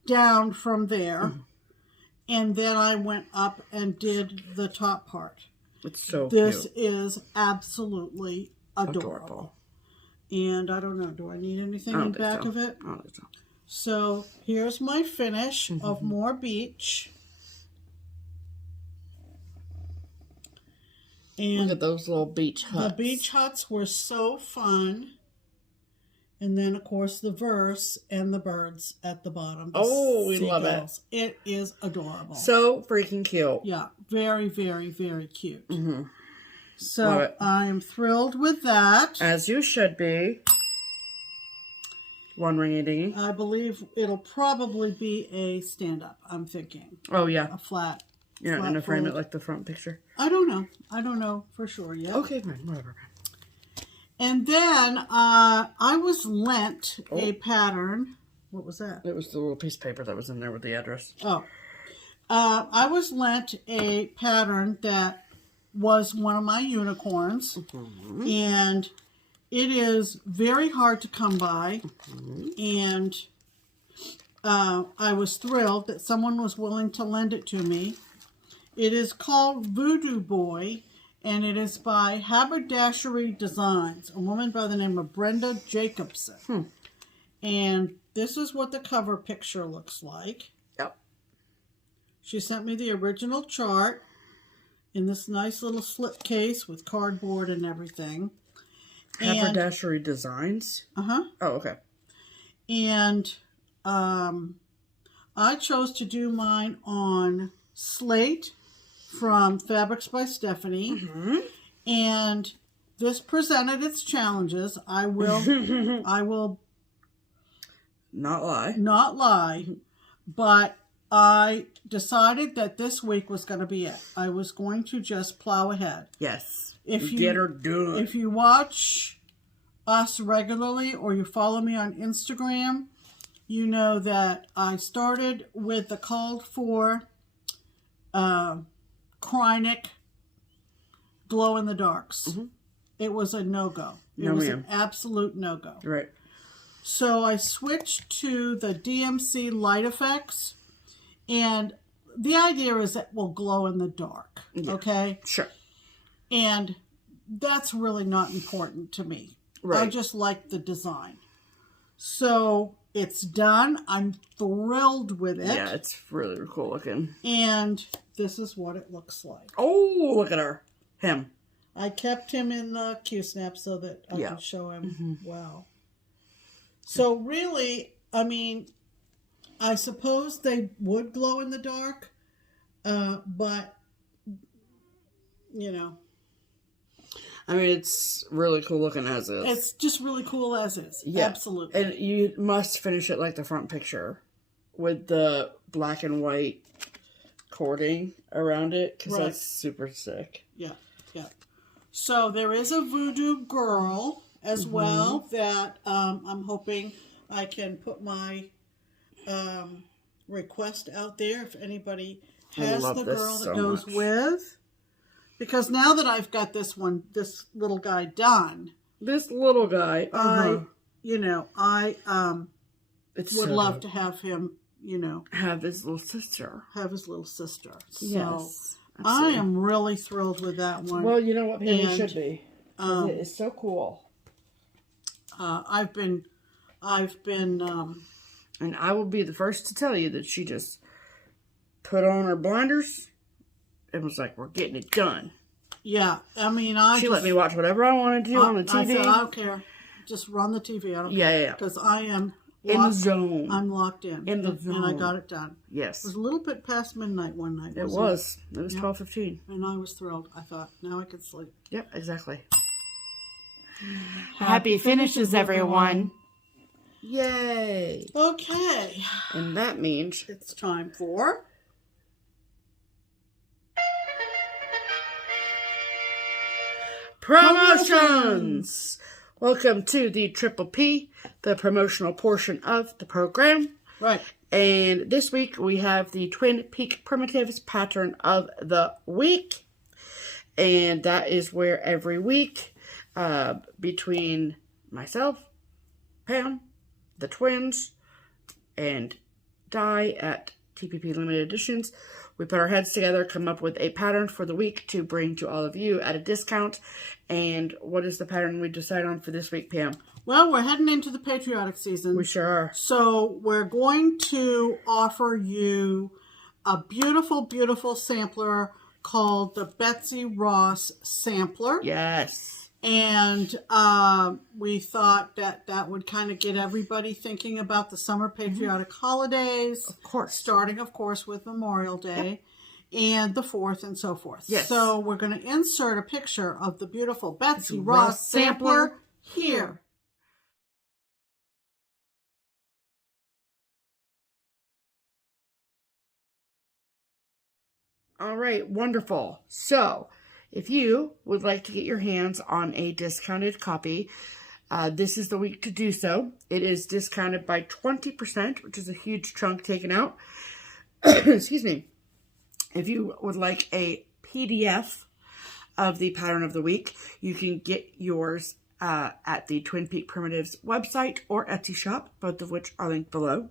down from there. And then I went up and did the top part. It's so This cute. is absolutely adorable. And I don't know, do I need anything in back of it? I don't think so. So here's my finish of More Beach. And look at those little beach huts. the beach huts were so fun. And then, of course, the verse and the birds at the bottom. Oh, we love it. It is adorable. So freaking cute. Yeah, very, very, very cute. Love So it. I am thrilled with that. As you should be. One ringy dingy. I believe it'll probably be a stand-up, I'm thinking. Oh, yeah. A flat. You're not flat going to frame fold. it like the front picture? I don't know. I don't know for sure yet. Okay, fine. Whatever. And then I was lent a pattern. What was that? It was the little piece of paper that was in there with the address. Oh. I was lent a pattern that was one of my unicorns. And it is very hard to come by. And I was thrilled that someone was willing to lend it to me. It is called Voodoo Boy, and it is by Haberdashery Designs, a woman by the name of Brenda Jacobson. And this is what the cover picture looks like. Yep. She sent me the original chart in this nice little slip case with cardboard and everything. Haberdashery Designs? Oh, okay. And I chose to do mine on slate from Fabrics by Stephanie. And this presented its challenges. I will not lie, but I decided that this week was going to be it. I was going to just plow ahead. Yes. If you get her done. If you watch us regularly or you follow me on Instagram, you know that I started with the called for Krynic glow in the darks. It was a no-go. It was an absolute no-go. Right. So I switched to the DMC light effects, and the idea is that we'll glow in the dark. Okay? Sure. And that's really not important to me. Right. I just like the design. So it's done. I'm thrilled with it. Yeah, it's really cool looking. And this is what it looks like. Oh, look at her. Him. I kept him in the Q-snap so that I could show him well. So really, I mean, I suppose they would glow in the dark, but, you know. I mean, it's really cool looking as is. It's just really cool as is. Yeah. Absolutely. And you must finish it like the front picture with the black and white cording around it because that's super sick. Yeah, yeah. So there is a voodoo girl as well that I'm hoping I can put my request out there if anybody has the girl that goes with. Because now that I've got this little guy done. This little guy. I would love to have him, have his little sister. So yes. I am really thrilled with that one. Well, you know what Penny should be. It is so cool. I've been and I will be the first to tell you that she just put on her blinders and was like, we're getting it done. Yeah, I mean, she let me watch whatever I wanted to on the TV. I said, I don't care. Just run the TV. I don't care. Yeah. Because I am in the zone. I'm locked in. In the zone. And I got it done. Yes. It was a little bit past midnight one night. It was 12:15. And I was thrilled. I thought, now I can sleep. Yep, exactly. Happy finishes, everyone. Yay. Okay. And that means it's time for promotions. Welcome to the Triple P, the promotional portion of the program. Right. And this week we have the Twin Peak Primitives pattern of the week. And that is where every week, between myself, Pam, the twins, and Di at TPP Limited Editions, we put our heads together, come up with a pattern for the week to bring to all of you at a discount. And what is the pattern we decide on for this week, Pam? Well, we're heading into the patriotic season. We sure are. So we're going to offer you a beautiful, beautiful sampler called the Betsy Ross Sampler. Yes. And we thought that would kind of get everybody thinking about the summer patriotic holidays. Of course. Starting, of course, with Memorial Day and the 4th and so forth. Yes. So we're going to insert a picture of the beautiful Betsy Ross Sampler here. All right, wonderful. So, if you would like to get your hands on a discounted copy, this is the week to do so. It is discounted by 20%, which is a huge chunk taken out. Excuse me. If you would like a PDF of the pattern of the week, you can get yours at the Twin Peak Primitives website or Etsy shop, both of which are linked below.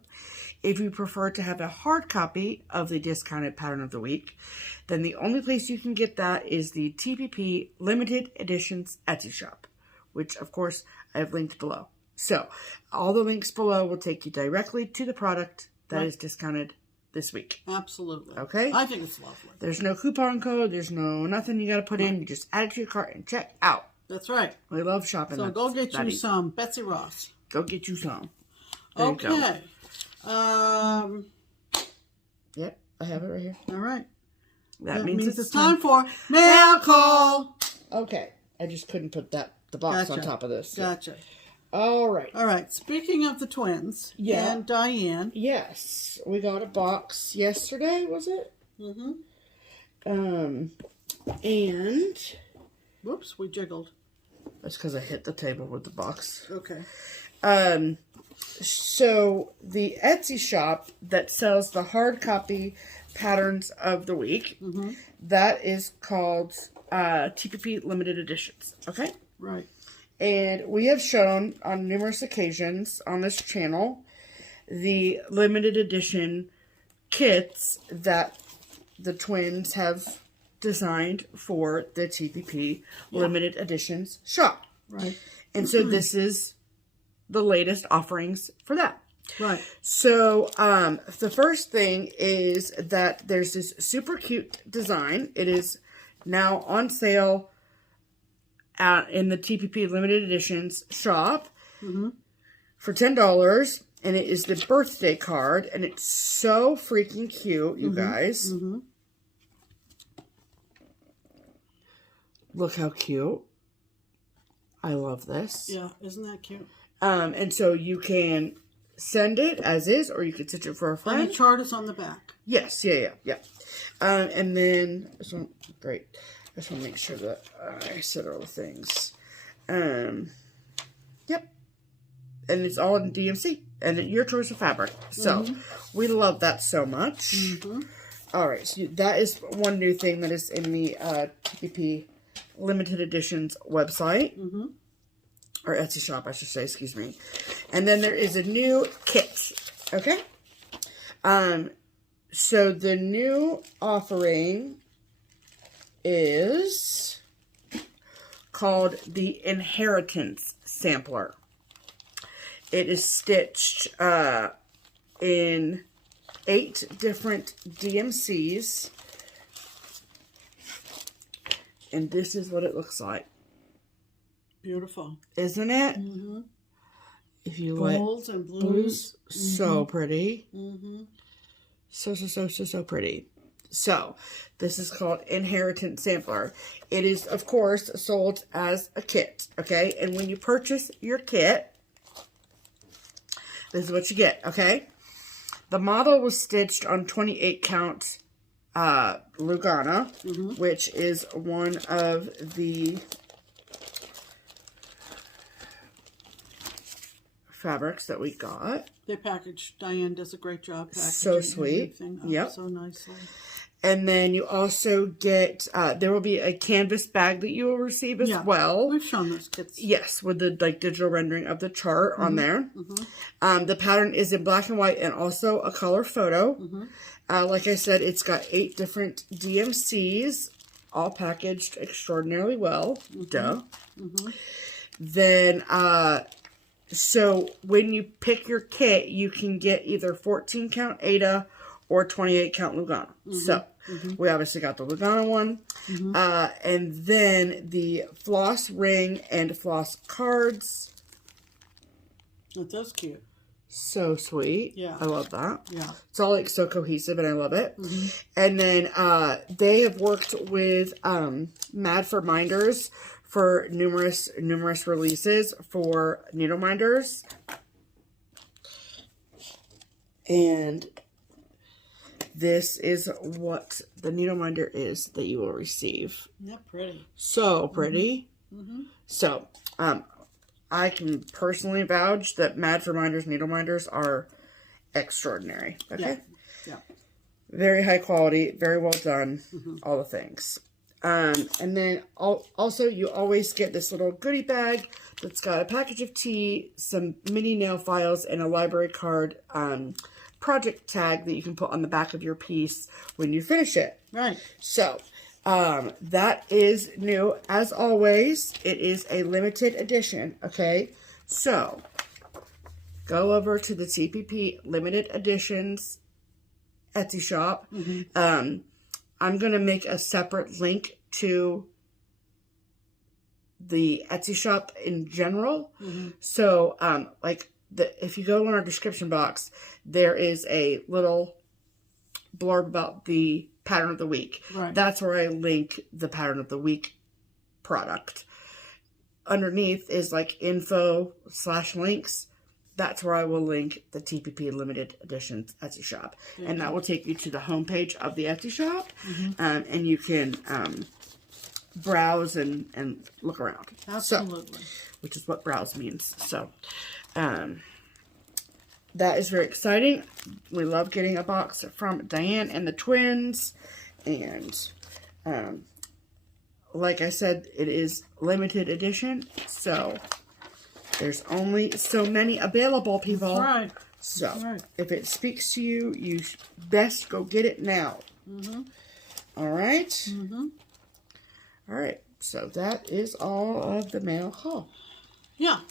If you prefer to have a hard copy of the discounted pattern of the week, then the only place you can get that is the TPP Limited Editions Etsy shop, which of course I have linked below. So all the links below will take you directly to the product that is discounted this week. Absolutely. Okay? I think it's lovely. There's no coupon code. There's no nothing you got to put in. You just add it to your cart and check out. That's right. We love shopping. So go get you some Betsy Ross. Go get you some. There okay. Yep, I have it right here. All right. That means it's time for mail call. Okay. I just couldn't put the box on top of this. Gotcha. All right. All right. Speaking of the twins and Diane. Yes. We got a box yesterday, was it? Mm-hmm. And... Whoops, we jiggled. That's because I hit the table with the box. Okay. So the Etsy shop that sells the hard copy patterns of the week, that is called TPP Limited Editions. Okay? Right. And we have shown on numerous occasions on this channel the limited edition kits that the twins have designed for the TPP Limited Editions shop. Right. And so this is the latest offerings for that. Right. So, the first thing is that there's this super cute design. It is now on sale in the TPP Limited Editions shop for $10. And it is the birthday card. And it's so freaking cute, you guys. Look how cute. I love this. Yeah, isn't that cute? And so you can send it as is, or you can stitch it for a friend. And the chart is on the back. Yes, yeah. And then, great. I just want to make sure that I said all the things. Yep. And it's all in DMC. And your choice of fabric. So, we love that so much. All right, so that is one new thing that is in the TPP Limited Editions website. Or Etsy shop, I should say, excuse me. And then there is a new kit, okay? So the new offering is called the Inheritance Sampler. It is stitched in 8 different DMCs. And this is what it looks like. Beautiful. Isn't it? If you Golds and blues. So pretty. So pretty. So, this is called Inheritance Sampler. It is, of course, sold as a kit, okay? And when you purchase your kit, this is what you get, okay? The model was stitched on 28 count Lugana, which is one of the fabrics that we got. They package. Diane does a great job packaging. So sweet. Yep. So nicely. And then you also get, there will be a canvas bag that you will receive as well. We've shown those kits. Yes, with the digital rendering of the chart on there. The pattern is in black and white and also a color photo. Like I said, it's got 8 different DMCs, all packaged extraordinarily well. Then, so when you pick your kit, you can get either 14 count Ada or 28 count Lugana. So we obviously got the Lugana one. And then the floss ring and floss cards. That's cute. So sweet. Yeah. I love that. Yeah. It's all like so cohesive and I love it. And then they have worked with Mad for Minders for numerous releases for needle minders. And this is what the needle minder is that you will receive. Yeah, pretty. So pretty. So, I can personally vouch that Mad for Minders needle minders are extraordinary. Okay? Yeah. Very high quality, very well done, all the things. And then also you always get this little goodie bag that's got a package of tea, some mini nail files, and a library card project tag that you can put on the back of your piece when you finish it. Right. So, that is new. As always, it is a limited edition, okay? So, go over to the TPP Limited Editions Etsy shop. I'm going to make a separate link to the Etsy shop in general. So, if you go in our description box, there is a little blurb about the pattern of the week. Right. That's where I link the pattern of the week product. Underneath is like info/links. That's where I will link the TPP Limited Editions Etsy shop. And that will take you to the homepage of the Etsy shop. And you can browse and look around. Absolutely. Which is what browse means. So, that is very exciting. We love getting a box from Diane and the twins. And, like I said, it is limited edition. So, there's only so many available, people. That's right. So, That's right. if it speaks to you, you best go get it now. All right? All right. So, that is all of the mail haul. Yeah.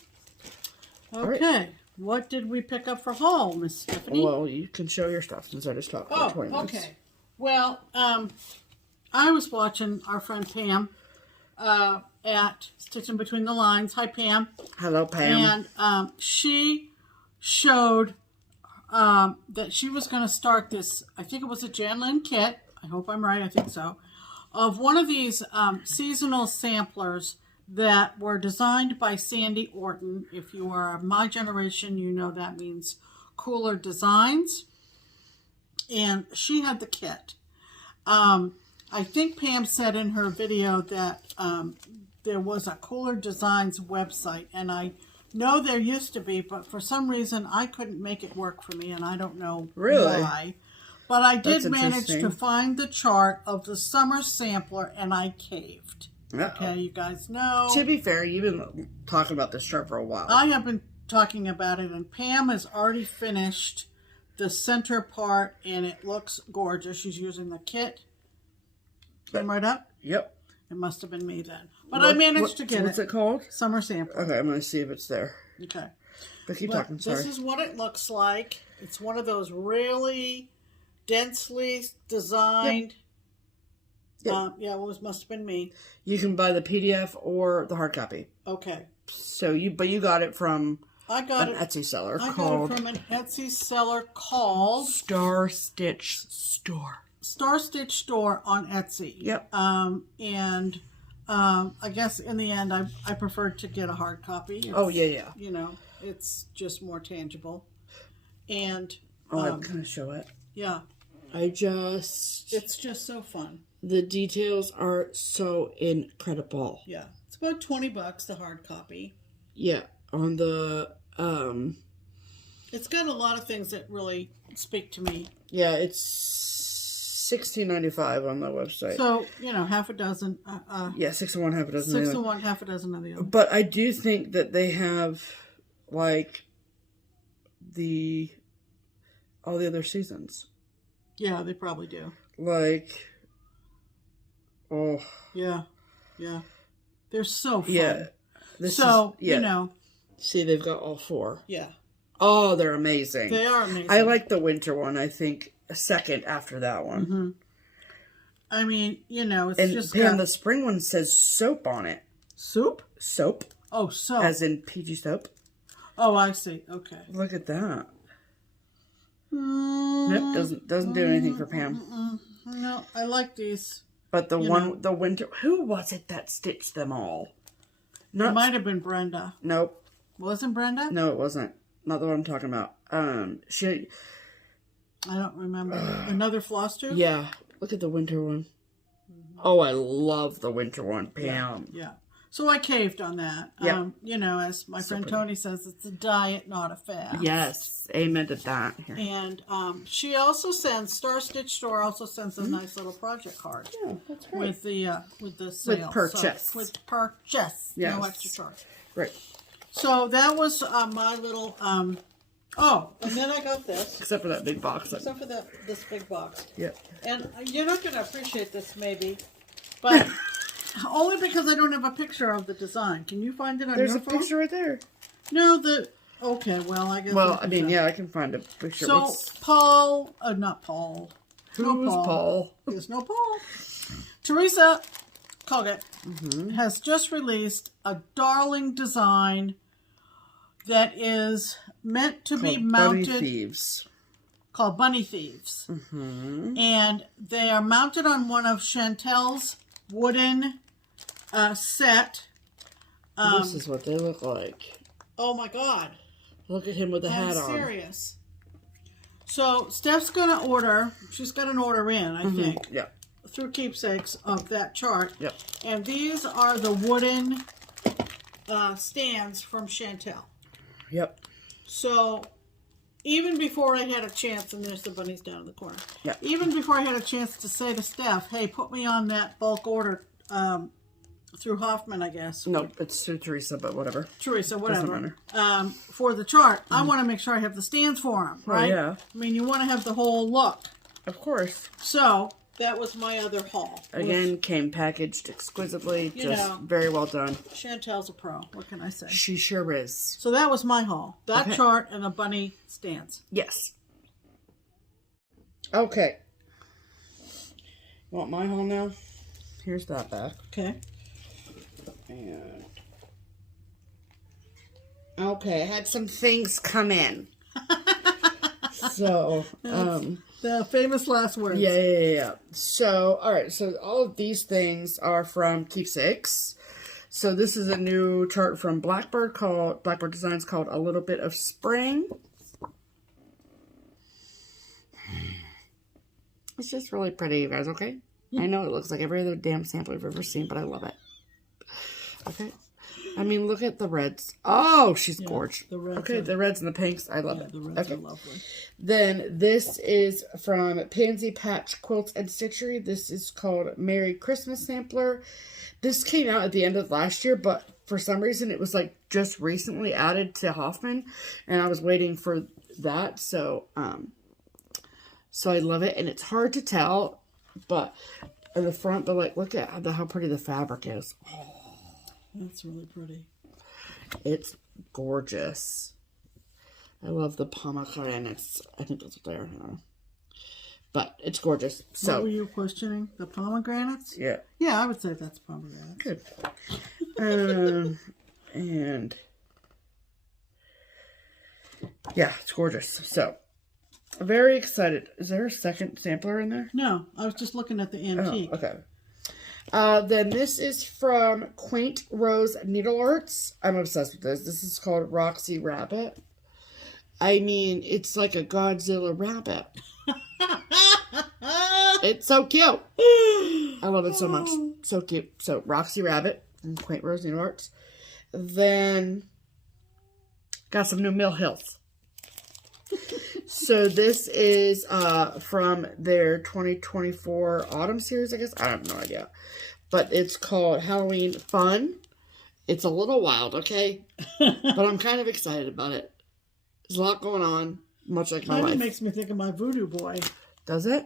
Okay. What did we pick up for haul, Miss Stephanie? Well, you can show your stuff since I just talked for 20 minutes. Okay. Well, I was watching our friend Pam at Stitching Between the Lines. Hi, Pam. Hello, Pam. And she showed that she was going to start this, I think it was a Jan Lynn kit. I hope I'm right. I think so. Of one of these seasonal samplers that were designed by Sandy Orton. If you are my generation, you know that means Cooler Designs. And she had the kit. I think Pam said in her video that there was a Cooler Designs website, and I know there used to be, but for some reason I couldn't make it work for me, and I don't know why. But I did manage to find the chart of the summer sampler, and I caved. Okay, you guys know. To be fair, you've been talking about this chart for a while. I have been talking about it, and Pam has already finished the center part, and it looks gorgeous. She's using the kit. Came right up? Yep. It must have been me then. But I managed to get it. What's it called? Summer Sampler. Okay, I'm going to see if it's there. Okay. But keep talking, sorry. This is what it looks like. It's one of those really densely designed... Yep. Yeah, it must have been me. You can buy the PDF or the hard copy. Okay. So you got it from an Etsy seller got called... it from an Etsy seller called... Star Stitch Store. Star Stitch Store on Etsy. Yep. And I guess in the end, I preferred to get a hard copy. Yeah. You know, it's just more tangible. And... I'm going to show it. Yeah. It's just so fun. The details are so incredible. Yeah. It's about $20, the hard copy. Yeah. On the, It's got a lot of things that really speak to me. Yeah, it's $16.95 on the website. So, half a dozen. Yeah, 6 of one, half a dozen. 6 of one, half a dozen of the other. But I do think that they have, like, all the other seasons. Yeah, they probably do. Like... Oh. Yeah. They're so fun. Yeah. See, they've got all 4. Yeah. Oh, they're amazing. They are amazing. I like the winter one, I think, a second after that one. Mm-hmm. I mean, it's and just... And the spring one says soap on it. Soup? Soap. Oh, soap. As in PG soap. Oh, I see. Okay. Look at that. Nope, doesn't do anything for Pam. No, I like these. But the winter... Who was it that stitched them all? It might have been Brenda. Nope. Wasn't Brenda? No, it wasn't. Not the one I'm talking about. I don't remember. Another FlossTube? Yeah. Look at the winter one. Mm-hmm. Oh, I love the winter one, Pam. Yeah. So I caved on that. Yeah. As my friend Tony says, it's a diet, not a fad. Yes. Amen to that. Here. And she also sends, Star Stitch Store also sends a nice little project card. Yeah, that's great. With the sale. With purchase. So, with purchase. Yes. No extra charge. Right. So that was my little, and then I got this. Except for that big box. Except for this big box. Yep. And you're not going to appreciate this maybe, but only because I don't have a picture of the design. Can you find it on your phone? There's a picture right there. No, okay, well, I guess. Well, I mean, yeah, I can find a picture. So, Paul, not Paul. Who's Paul? There's no Paul. Teresa Colgate has just released a darling design that is meant to be mounted. Bunny Thieves. Called Bunny Thieves. Mm-hmm. And they are mounted on one of Chantel's wooden set. This is what they look like. Oh my God. Look at him with the hat on. I'm serious. So Steph's going to order, she's got an order in, I think. Yeah. Through Keepsakes of that chart. Yep. And these are the wooden stands from Chantel. Yep. So even before I had a chance, and there's the bunnies down in the corner. Yep. Even before I had a chance to say to Steph, hey, put me on that bulk order through Hoffman, I guess. No, it's through Teresa, but whatever. Teresa, whatever. Doesn't matter. For the chart, I want to make sure I have the stands for them, right? Oh, yeah. I mean, you want to have the whole look. Of course. So that was my other haul. Again, came packaged exquisitely. You Just know. very well done. Chantel's a pro. What can I say? She sure is. So that was my haul. That Okay. chart and a bunny stance. Yes. Okay. You want my haul now? Here's that back. Okay. And okay, I had some things come in. So, The famous last words. yeah. So, all right. So, all of these things are from Keepsakes. So, this is a new chart from Blackbird Designs called A Little Bit of Spring. It's just really pretty, you guys, okay? I know it looks like every other damn sample I've ever seen, but I love it. Okay. I mean, look at the reds. Oh, she's gorgeous. The reds okay, the reds and the pinks. I love it. The reds are lovely. Then this is from Pansy Patch Quilts and Stitchery. This is called Merry Christmas Sampler. This came out at the end of last year, but for some reason it was like just recently added to Hoffman, and I was waiting for that. So, so I love it, and it's hard to tell, but in the front, but like look at how pretty the fabric is. Oh. That's really pretty. It's gorgeous. I love the pomegranates. I think that's what they are. But it's gorgeous. So, what were you questioning? The pomegranates? Yeah. Yeah, I would say that's pomegranates. Good. And yeah, it's gorgeous. So, very excited. Is there a second sampler in there? No, I was just looking at the antique. Oh, okay. Then this is from Quaint Rose Needle Arts. I'm obsessed with this. This is called Roxy Rabbit. I mean, it's like a Godzilla rabbit. It's so cute. I love it so much. So cute. So Roxy Rabbit from Quaint Rose Needle Arts. Then got some new Mill Hills. So this is from their 2024 autumn series, I guess. I have no idea. But it's called Halloween Fun. It's a little wild, okay? But I'm kind of excited about it. There's a lot going on, much like my Kind life. of makes me think of my voodoo boy. Does it?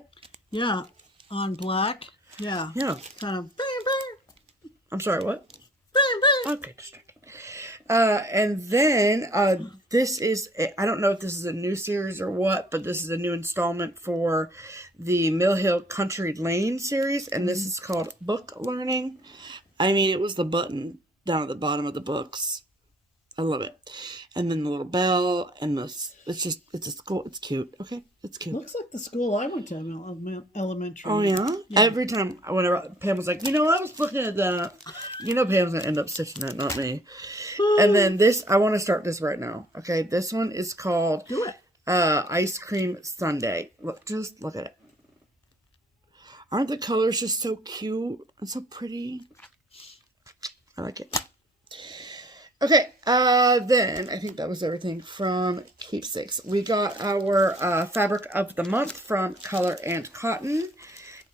Yeah, on black. Yeah. Yeah. Kind of. I'm sorry, what? Okay, distracted. And then this is, I don't know if this is a new series or what, but this is a new installment for the Mill Hill Country Lane series, and this is called Book Learning. I mean, it was the button down at the bottom of the books. I love it. And then the little bell, and it's a school. It's cute. Okay, it's cute. Looks like the school I went to, elementary. Oh, yeah? Every time, whenever Pam was like, you know, I was looking at that. You know Pam's going to end up stitching it, not me. And then this, I want to start this right now. Okay, this one is called Do it. Ice Cream Sundae. Just look at it. Aren't the colors just so cute and so pretty? I like it. Okay, then I think that was everything from Keepsakes. We got our fabric of the month from Color and Cotton.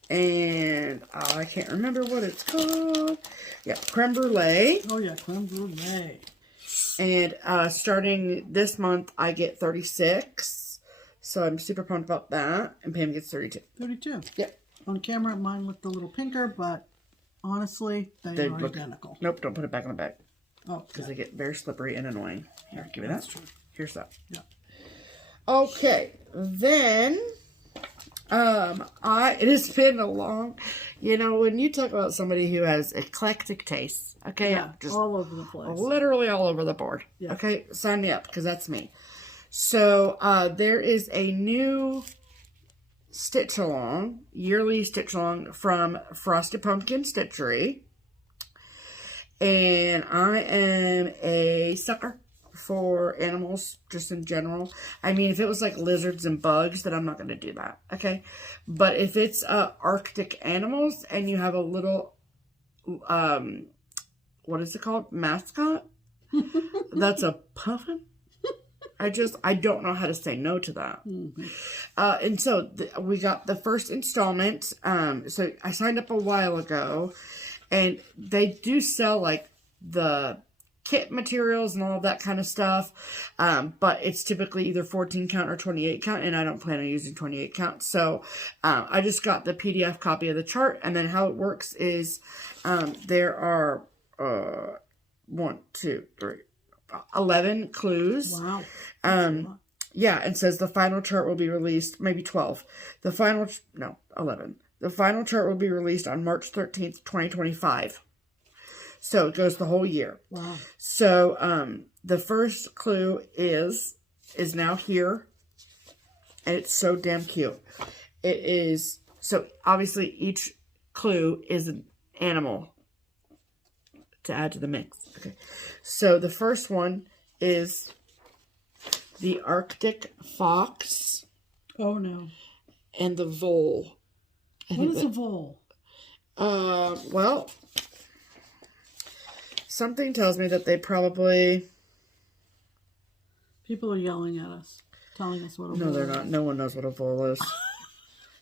And I can't remember what it's called. Yeah, Creme Brulee. Oh, yeah, creme brulee. And starting this month, I get 36. So I'm super pumped about that. And Pam gets 32. 32. Yep. On camera, mine looked a little pinker, but honestly, they are identical. Nope, don't put it back on the bag. Oh, because they get very slippery and annoying. Here, give me that. True. Here's that. Yeah. Okay, then it has been a long, you know, when you talk about somebody who has eclectic tastes, okay, Yeah, just all over the place. literally all over the board. Yeah. Okay, sign me up because that's me. So there is a new stitch along, yearly stitch along from Frosted Pumpkin Stitchery. And I am a sucker for animals, just in general. I mean, if it was like lizards and bugs, then I'm not going to do that, okay? But if it's Arctic animals and you have a little, what is it called? Mascot? That's a puffin? I don't know how to say no to that. Mm-hmm. And so we got the first installment. So I signed up a while ago. And they do sell, like, the kit materials and all of that kind of stuff. But it's typically either 14 count or 28 count, and I don't plan on using 28 count. So I just got the PDF copy of the chart, and then how it works is there are 11 clues. Wow. Yeah, it says the final chart will be released, maybe 12. 11. The final chart will be released on March 13th, 2025. So it goes the whole year. Wow. So the first clue is now here. And it's so damn cute. It is, so obviously each clue is an animal to add to the mix. Okay. So the first one is the Arctic fox. Oh, no. And the vole. What is a vole? Well, something tells me that they probably... People are yelling at us, telling us what a vole is. No, they're not. No one knows what a vole is.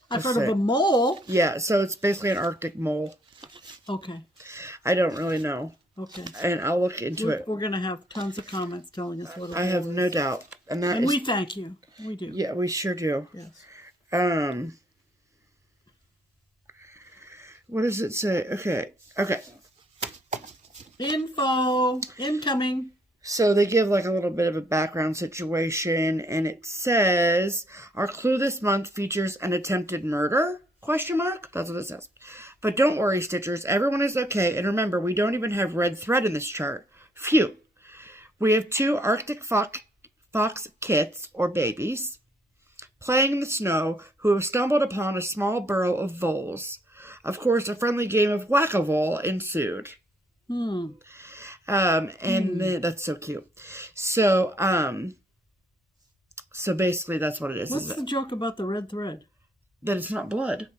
I've heard of a mole. Yeah, so it's basically an Arctic mole. Okay. I don't really know. Okay. And I'll look into it. We're going to have tons of comments telling us what a vole I have is. no doubt. And we thank you. We do. Yeah, we sure do. Yes. What does it say? Okay. Info. Incoming. So they give like a little bit of a background situation, and it says, our clue this month features an attempted murder? ? That's what it says. But don't worry, Stitchers. Everyone is okay. And remember, we don't even have red thread in this chart. Phew. We have 2 Arctic fox kits, or babies, playing in the snow, who have stumbled upon a small burrow of voles. Of course, a friendly game of whack-a-vole ensued. And then, that's so cute. So, so basically that's what it is. What's the joke about the red thread? That it's not blood.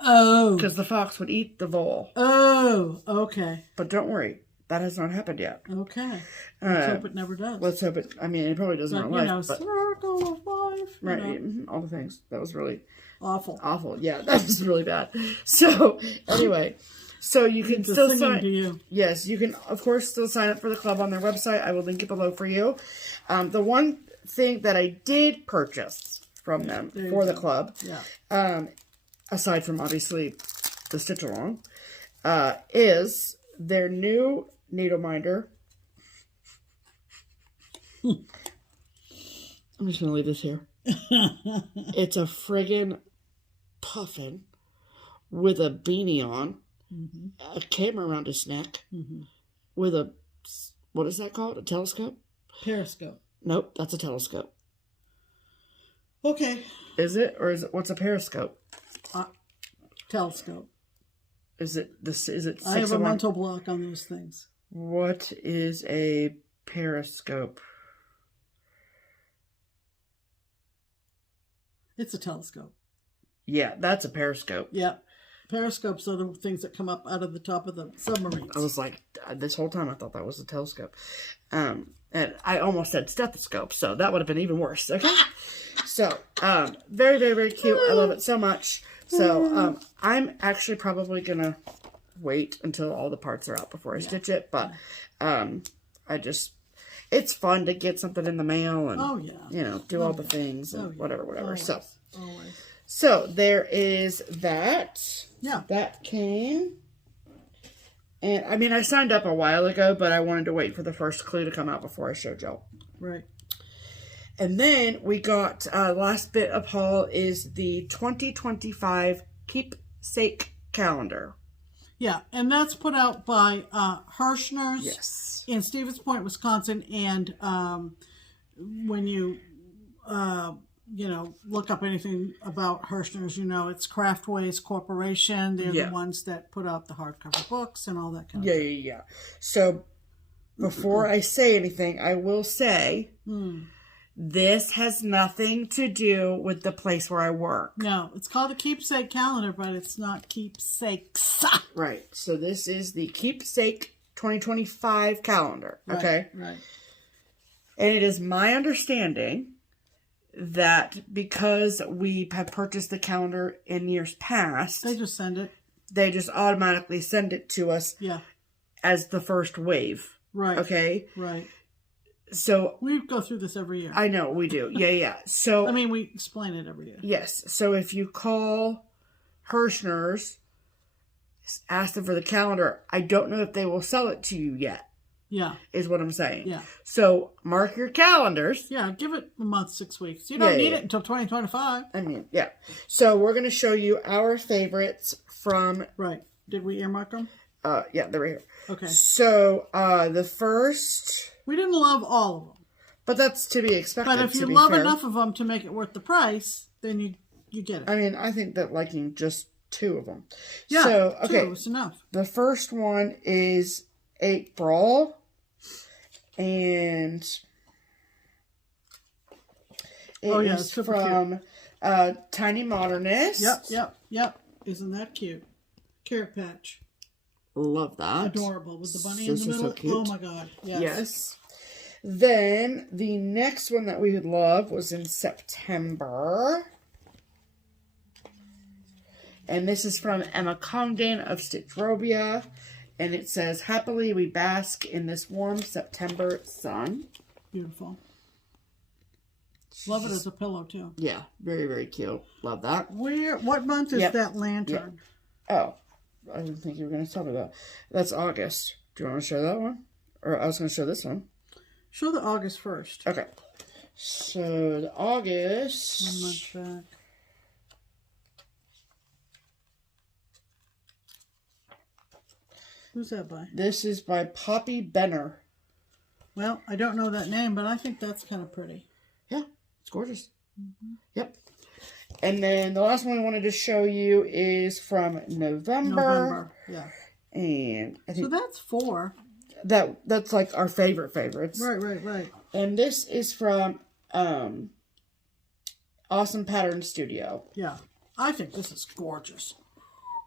Oh. Because the fox would eat the vole. Oh, okay. But don't worry. That has not happened yet. Okay. Let's hope it never does. Let's hope it... I mean, it probably doesn't in real life. But, circle of life. Right. All the things. That was really... Awful. Awful. Yeah, that was really bad. So, anyway... So you can still sign. To you. Yes, you can, of course, still sign up for the club on their website. I will link it below for you. The one thing that I did purchase from them for the club, aside from obviously the stitch along, is their new needle minder. I'm just gonna leave this here. It's a friggin' puffin with a beanie on. A camera around his neck with a, what is that called? A telescope? Periscope. Nope, that's a telescope. Okay. Is it? Or is it, what's a periscope? Telescope. Is it this? Is it? I have a mental block on those things. What is a periscope? It's a telescope. Yeah, that's a periscope. Yeah. Periscopes are the things that come up out of the top of the submarines. I was like, this whole time I thought that was a telescope. And I almost said stethoscope, so that would have been even worse. Okay. So, very, very, very cute. I love it so much. So, I'm actually probably going to wait until all the parts are out before I stitch it. But, it's fun to get something in the mail and, do all the things and whatever. Always. So, Always. So, there is that. Yeah. That came. And, I mean, I signed up a while ago, but I wanted to wait for the first clue to come out before I showed y'all. Right. And then we got, last bit of haul is the 2025 Keepsake Calendar. Yeah, and that's put out by Hirschner's in Stevens Point, Wisconsin. And when you... look up anything about Hirschner's, it's Craftways Corporation. They're the ones that put out the hardcover books and all that kind of stuff. Yeah. So, before I say anything, I will say, this has nothing to do with the place where I work. No, it's called a Keepsake Calendar, but it's not keepsakes. Right. So, this is the Keepsake 2025 calendar. Okay? Right. And it is my understanding that because we have purchased the calendar in years past, they just send it. They just automatically send it to us as the first wave Right. Okay? Right. So we go through this every year. I know, we do. Yeah. So I mean, we explain it every year. Yes. So if you call Hirschner's, ask them for the calendar, I don't know if they will sell it to you yet. Yeah. Is what I'm saying. Yeah. So mark your calendars. Yeah, give it a month, 6 weeks. You don't need it until 2025. I mean, yeah. So we're going to show you our favorites from... Right. Did we earmark them? Yeah, they're right here. Okay. So, the first... We didn't love all of them. But that's to be expected. But if you love enough of them to make it worth the price, then you get it. I mean, I think that liking just 2 of them. Yeah, so, okay, 2 is enough. The first one is April. And it is from Tiny Modernist. Yep. Isn't that cute? Carrot Patch. Love that. Adorable. With the bunny in the middle. So cute. Oh my god. Yes. Then the next one that we would love was in September. And this is from Emma Congdon of Stitchrobia. And it says, happily we bask in this warm September sun. Beautiful. Love it as a pillow, too. Yeah, very, very cute. Love that. What month is that lantern? Yep. Oh, I didn't think you were going to tell me that. That's August. Do you want to show that one? Or I was going to show this one. Show the August first. Okay. So, the August... 1 month back. Who's that by? This is by Poppy Benner. Well, I don't know that name, but I think that's kind of pretty. Yeah, it's gorgeous. Mm-hmm. Yep. And then the last one I wanted to show you is from November. Yeah. And I think so that's 4. That's like our favorites. Right. And this is from Awesome Pattern Studio. Yeah. I think this is gorgeous.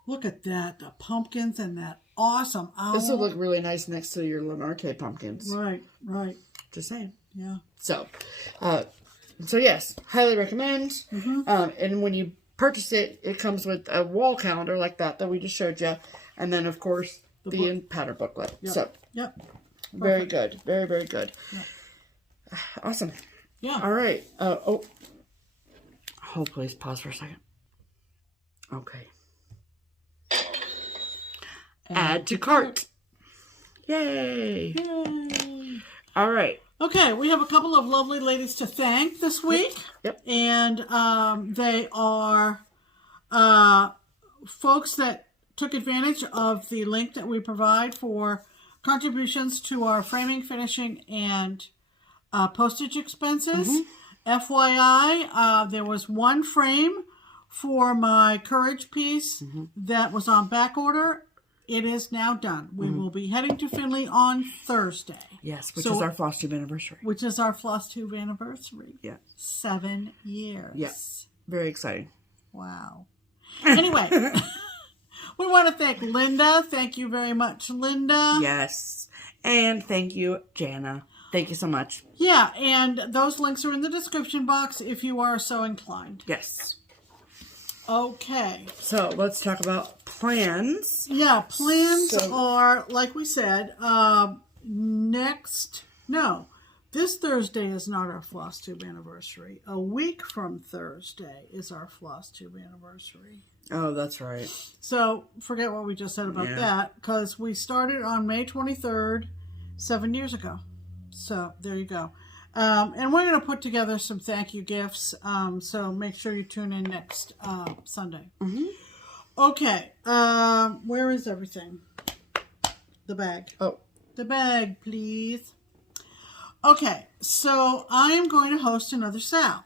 Look at that. The pumpkins and that awesome owl. This will look really nice next to your Lenarche pumpkins. Right. Just saying. Yeah. So yes, highly recommend. Mm-hmm. And when you purchase it, it comes with a wall calendar like that we just showed you. And then, of course, the pattern booklet. Yep. So, very good. Very, very good. Yep. Awesome. Yeah. All right. Hold, please. Pause for a second. Okay. Add to cart. Yay. All right. Okay, we have a couple of lovely ladies to thank this week. Yep. And they are folks that took advantage of the link that we provide for contributions to our framing, finishing, and postage expenses. Mm-hmm. FYI, there was one frame for my Courage piece that was on back order. It is now done. We will be heading to Findlay on Thursday. Yes, which is our FlossTube anniversary. Which is our FlossTube anniversary. Yeah. 7 years. Yes. Very exciting. Wow. Anyway, we want to thank Linda. Thank you very much, Linda. Yes. And thank you, Jana. Thank you so much. Yeah, and those links are in the description box if you are so inclined. Yes. Okay. So let's talk about plans. Yeah, plans are, like we said, this Thursday is not our FlossTube anniversary. A week from Thursday is our FlossTube anniversary. Oh, that's right. So forget what we just said about that, because we started on May 23rd, 7 years ago. So there you go. And we're going to put together some thank you gifts. So make sure you tune in next Sunday. Mm-hmm. Okay. Where is everything? The bag. Oh. The bag, please. Okay. So I am going to host another Sal.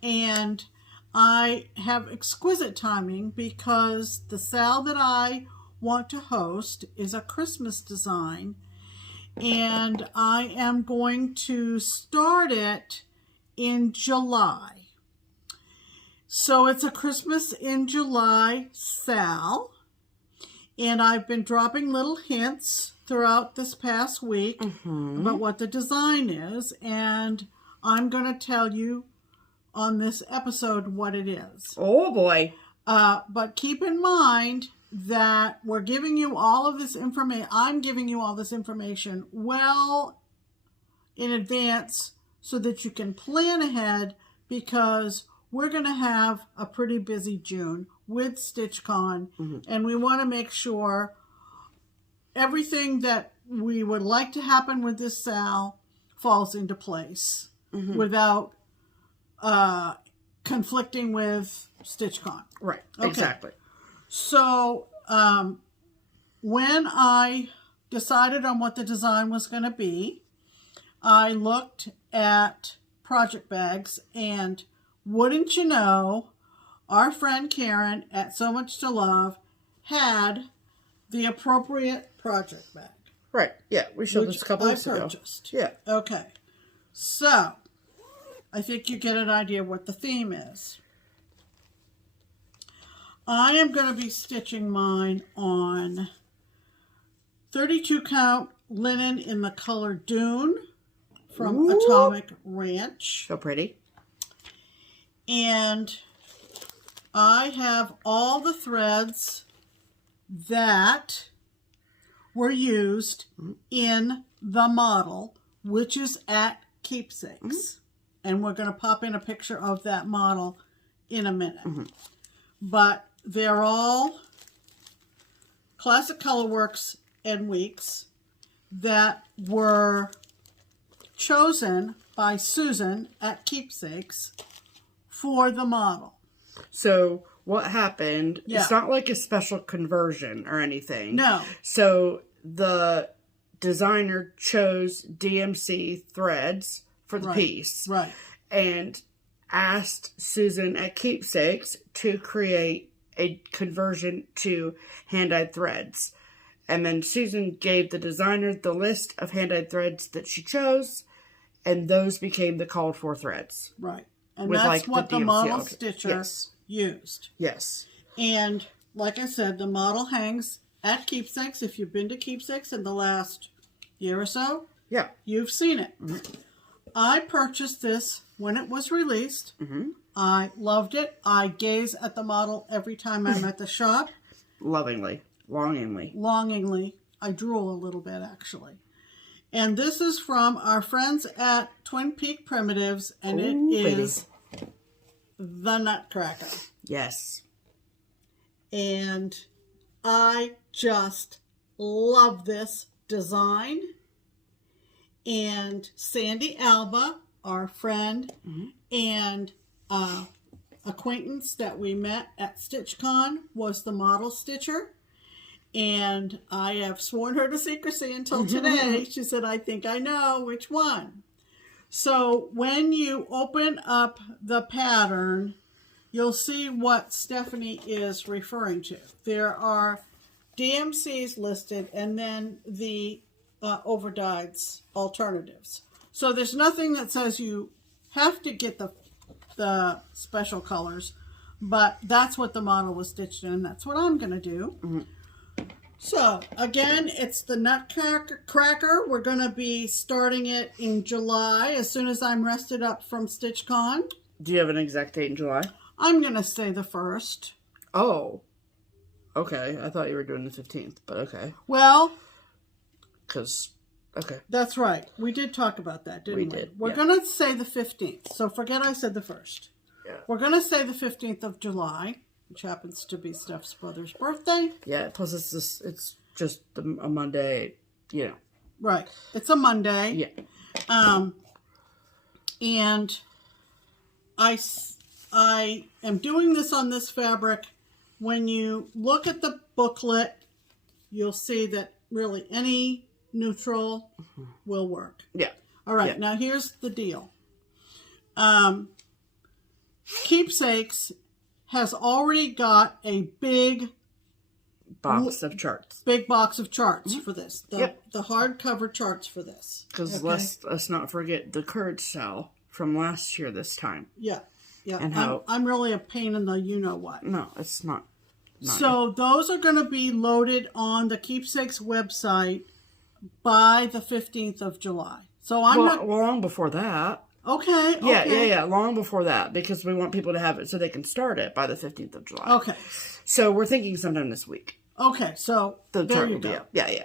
And I have exquisite timing because the Sal that I want to host is a Christmas design. And I am going to start it in July. So it's a Christmas in July Sal. And I've been dropping little hints throughout this past week about what the design is. And I'm going to tell you on this episode what it is. Oh, boy. But keep in mind that we're giving you all of this information. I'm giving you all this information well in advance so that you can plan ahead, because we're going to have a pretty busy June with StitchCon, and we want to make sure everything that we would like to happen with this sale falls into place without conflicting with StitchCon. Right. Okay. Exactly. So when I decided on what the design was going to be, I looked at project bags, and wouldn't you know, our friend Karen at So Much to Love had the appropriate project bag. Right. Yeah. We showed this a couple weeks ago. Purchased. Yeah. Okay. So I think you get an idea of what the theme is. I am going to be stitching mine on 32 count linen in the color Dune from Atomic Ranch. So pretty. And I have all the threads that were used in the model, which is at Keepsakes. And we're going to pop in a picture of that model in a minute. But they're all Classic Colorworks and Weeks that were chosen by Susan at Keepsakes for the model. So what happened, Yeah. it's not like a special conversion or anything. No. So the designer chose DMC threads for the piece. Right. And asked Susan at Keepsakes to create a conversion to hand-dyed threads. And then Susan gave the designer the list of hand-dyed threads that she chose, and those became the called for threads. Right. And With, that's like, what the the DMC model out. stitcher Yes. used. Yes. And like I said, the model hangs at Keepsakes. If you've been to Keepsakes in the last year or so, Yeah. you've seen it. I purchased this when it was released. I loved it. I gaze at the model every time I'm at the shop. Lovingly. Longingly. Longingly. I drool a little bit, actually. And this is from our friends at Twin Peak Primitives, and it is the Nutcracker. Yes. And I just love this design. And Sandy Alba, our friend and acquaintance that we met at StitchCon, was the model stitcher. And I have sworn her to secrecy until today. She said, I think I know which one. So when you open up the pattern, you'll see what Stephanie is referring to. There are DMCs listed, and then the overdyeds alternatives. So there's nothing that says you have to get the special colors, but that's what the model was stitched in. That's what I'm going to do. So again, it's the Nutcracker. We're going to be starting it in July as soon as I'm rested up from StitchCon. Do you have an exact date in July? I'm going to say the 1st. Oh. Okay. I thought you were doing the 15th, but okay. Well, okay. that's right. We did talk about that, didn't we? We did, We're yeah. going to say the 15th. So forget I said the 1st. Yeah. We're going to say the 15th of July, which happens to be Steph's brother's birthday. Yeah, plus it's just a Monday, you know. Right. It's a Monday. Yeah. And I am doing this on this fabric. When you look at the booklet, you'll see that really any neutral will work. Yeah. All right, Yeah. Now here's the deal. Keepsakes has already got a big Box of charts. box of charts for this. The Yep. hardcover charts for this. Because let's not forget the Courage sale from last year this time. Yeah. Yeah. And how- I'm really a pain in the you-know-what. No, it's not. So those are going to be loaded on the Keepsakes website by the 15th of July. So I'm not... long before that. Okay. Yeah, long before that, because we want people to have it so they can start it by the 15th of July. Okay. So we're thinking sometime this week. Okay, so The there chart you will be go. up. Yeah.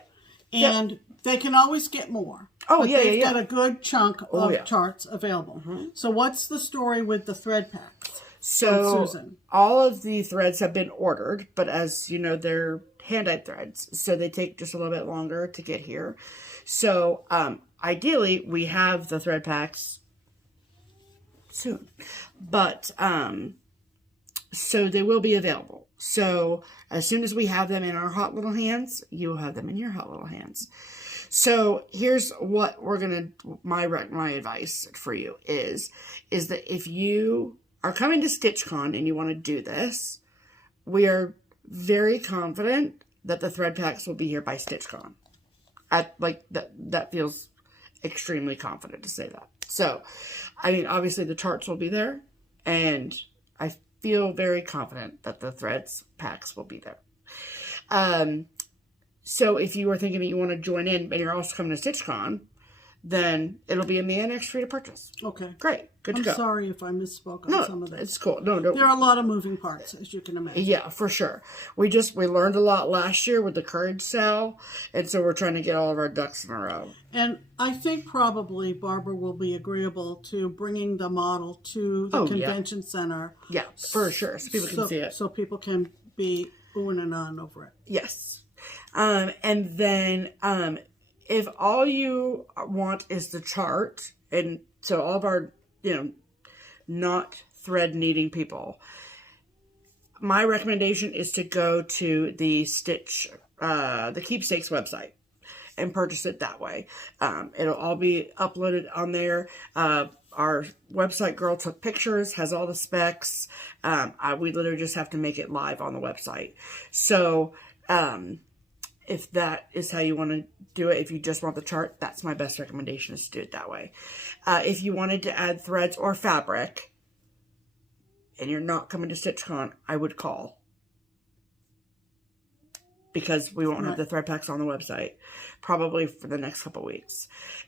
And they can always get more. Oh, but yeah, they've yeah. got a good chunk of Oh, yeah. charts available. So what's the story with the thread packs? So Susan. all of the threads have been ordered, but as you know, they're hand-dyed threads, so they take just a little bit longer to get here. So ideally, we have the thread packs soon, but so they will be available. So as soon as we have them in our hot little hands, you will have them in your hot little hands. So here's what we're gonna. My advice for you is that if you are coming to StitchCon and you want to do this, we are very confident that the thread packs will be here by StitchCon. That feels extremely confident to say that. So, I mean, obviously the charts will be there, and I feel very confident that the threads packs will be there. So if you are thinking that you want to join in and you're also coming to StitchCon, then it'll be in the annex for you to purchase. Okay. Great. Good to go. I'm sorry if I misspoke on some of this. It's cool. No. There are a lot of moving parts, as you can imagine. Yeah, for sure. We learned a lot last year with the Courage sale, and so we're trying to get all of our ducks in a row. And I think probably Barbara will be agreeable to bringing the model to the convention center. Yeah, for sure. So people can see it. So people can be oohing and ahhing over it. Yes. And then if all you want is the chart, and so all of our, not thread needing people, my recommendation is to go to the Keepstakes website and purchase it that way. It'll all be uploaded on there. Our website girl took pictures, has all the specs. We literally just have to make it live on the website. So, if that is how you want to do it, if you just want the chart, that's my best recommendation, is to do it that way. If you wanted to add threads or fabric, and you're not coming to StitchCon, I would call. Because we won't have the thread packs on the website, probably for the next couple weeks.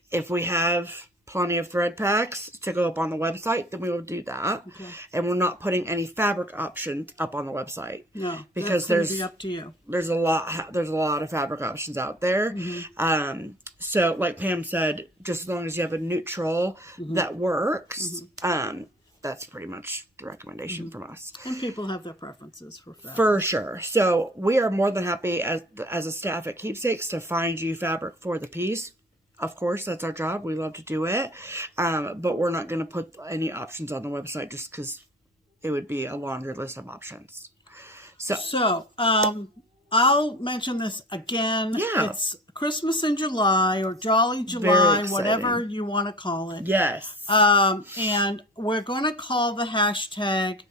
If we have plenty of thread packs to go up on the website, then we will do that. Okay. And we're not putting any fabric options up on the website. No, because that's be up to you. There's a lot of fabric options out there. Mm-hmm. So like Pam said, just as long as you have a neutral that works, that's pretty much the recommendation from us. And people have their preferences for fabric. For sure. So we are more than happy as a staff at Keepstakes to find you fabric for the piece. Of course, that's our job. We love to do it. But we're not going to put any options on the website just because it would be a longer list of options. So I'll mention this again. Yeah. It's Christmas in July or Jolly July, whatever you want to call it. Yes. And we're going to call the hashtag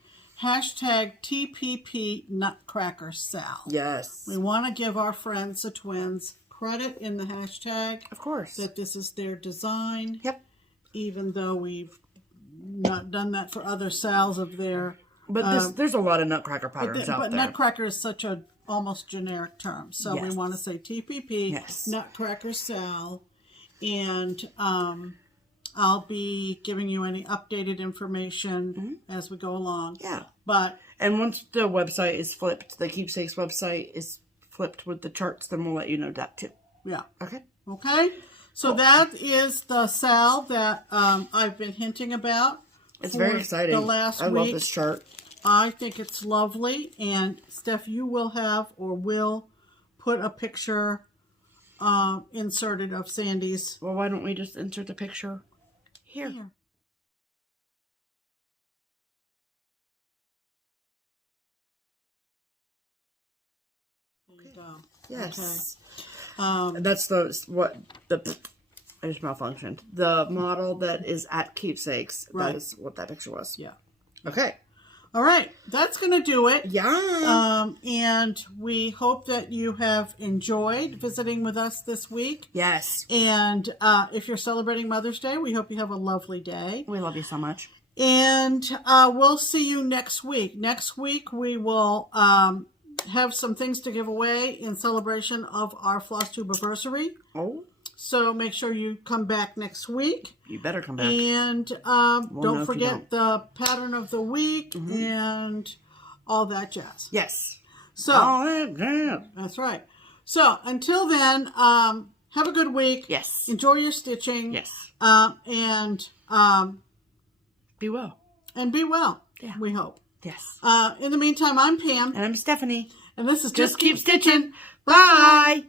TPP Nutcracker Sal. Yes. We want to give our friends, the twins, credit in the hashtag. Of course. That this is their design. Yep. Even though we've not done that for other Sals of their... But there's a lot of Nutcracker patterns out there. But Nutcracker is such a almost generic term. So we want to say TPP, Nutcracker Sal. And I'll be giving you any updated information as we go along. Yeah. And once the website is flipped, the Keepstakes website is flipped with the charts, then we'll let you know that too. Yeah. Okay. So that is the Sal that I've been hinting about. It's very exciting. The last week. I love this chart. I think it's lovely. And Steph, you will have or will put a picture inserted of Sandy's. Well, why don't we just insert the picture here? There you go. Yes. Okay. That's I just malfunctioned. The model that is at Keepsakes. Right. That is what that picture was. Yeah. Okay. All right. That's going to do it. Yeah. And we hope that you have enjoyed visiting with us this week. Yes. And if you're celebrating Mother's Day, we hope you have a lovely day. We love you so much. And we'll see you next week. Next week, we will have some things to give away in celebration of our FlossTube anniversary. Oh. So make sure you come back next week. You better come back. And don't forget the pattern of the week and all that jazz. Yes. So Oh, that's right. So until then, have a good week. Yes. Enjoy your stitching. Yes. And Be well. and be well. Yeah. We hope. Yes. In the meantime, I'm Pam. And I'm Stephanie. And this is Just Keep Stitching. Bye.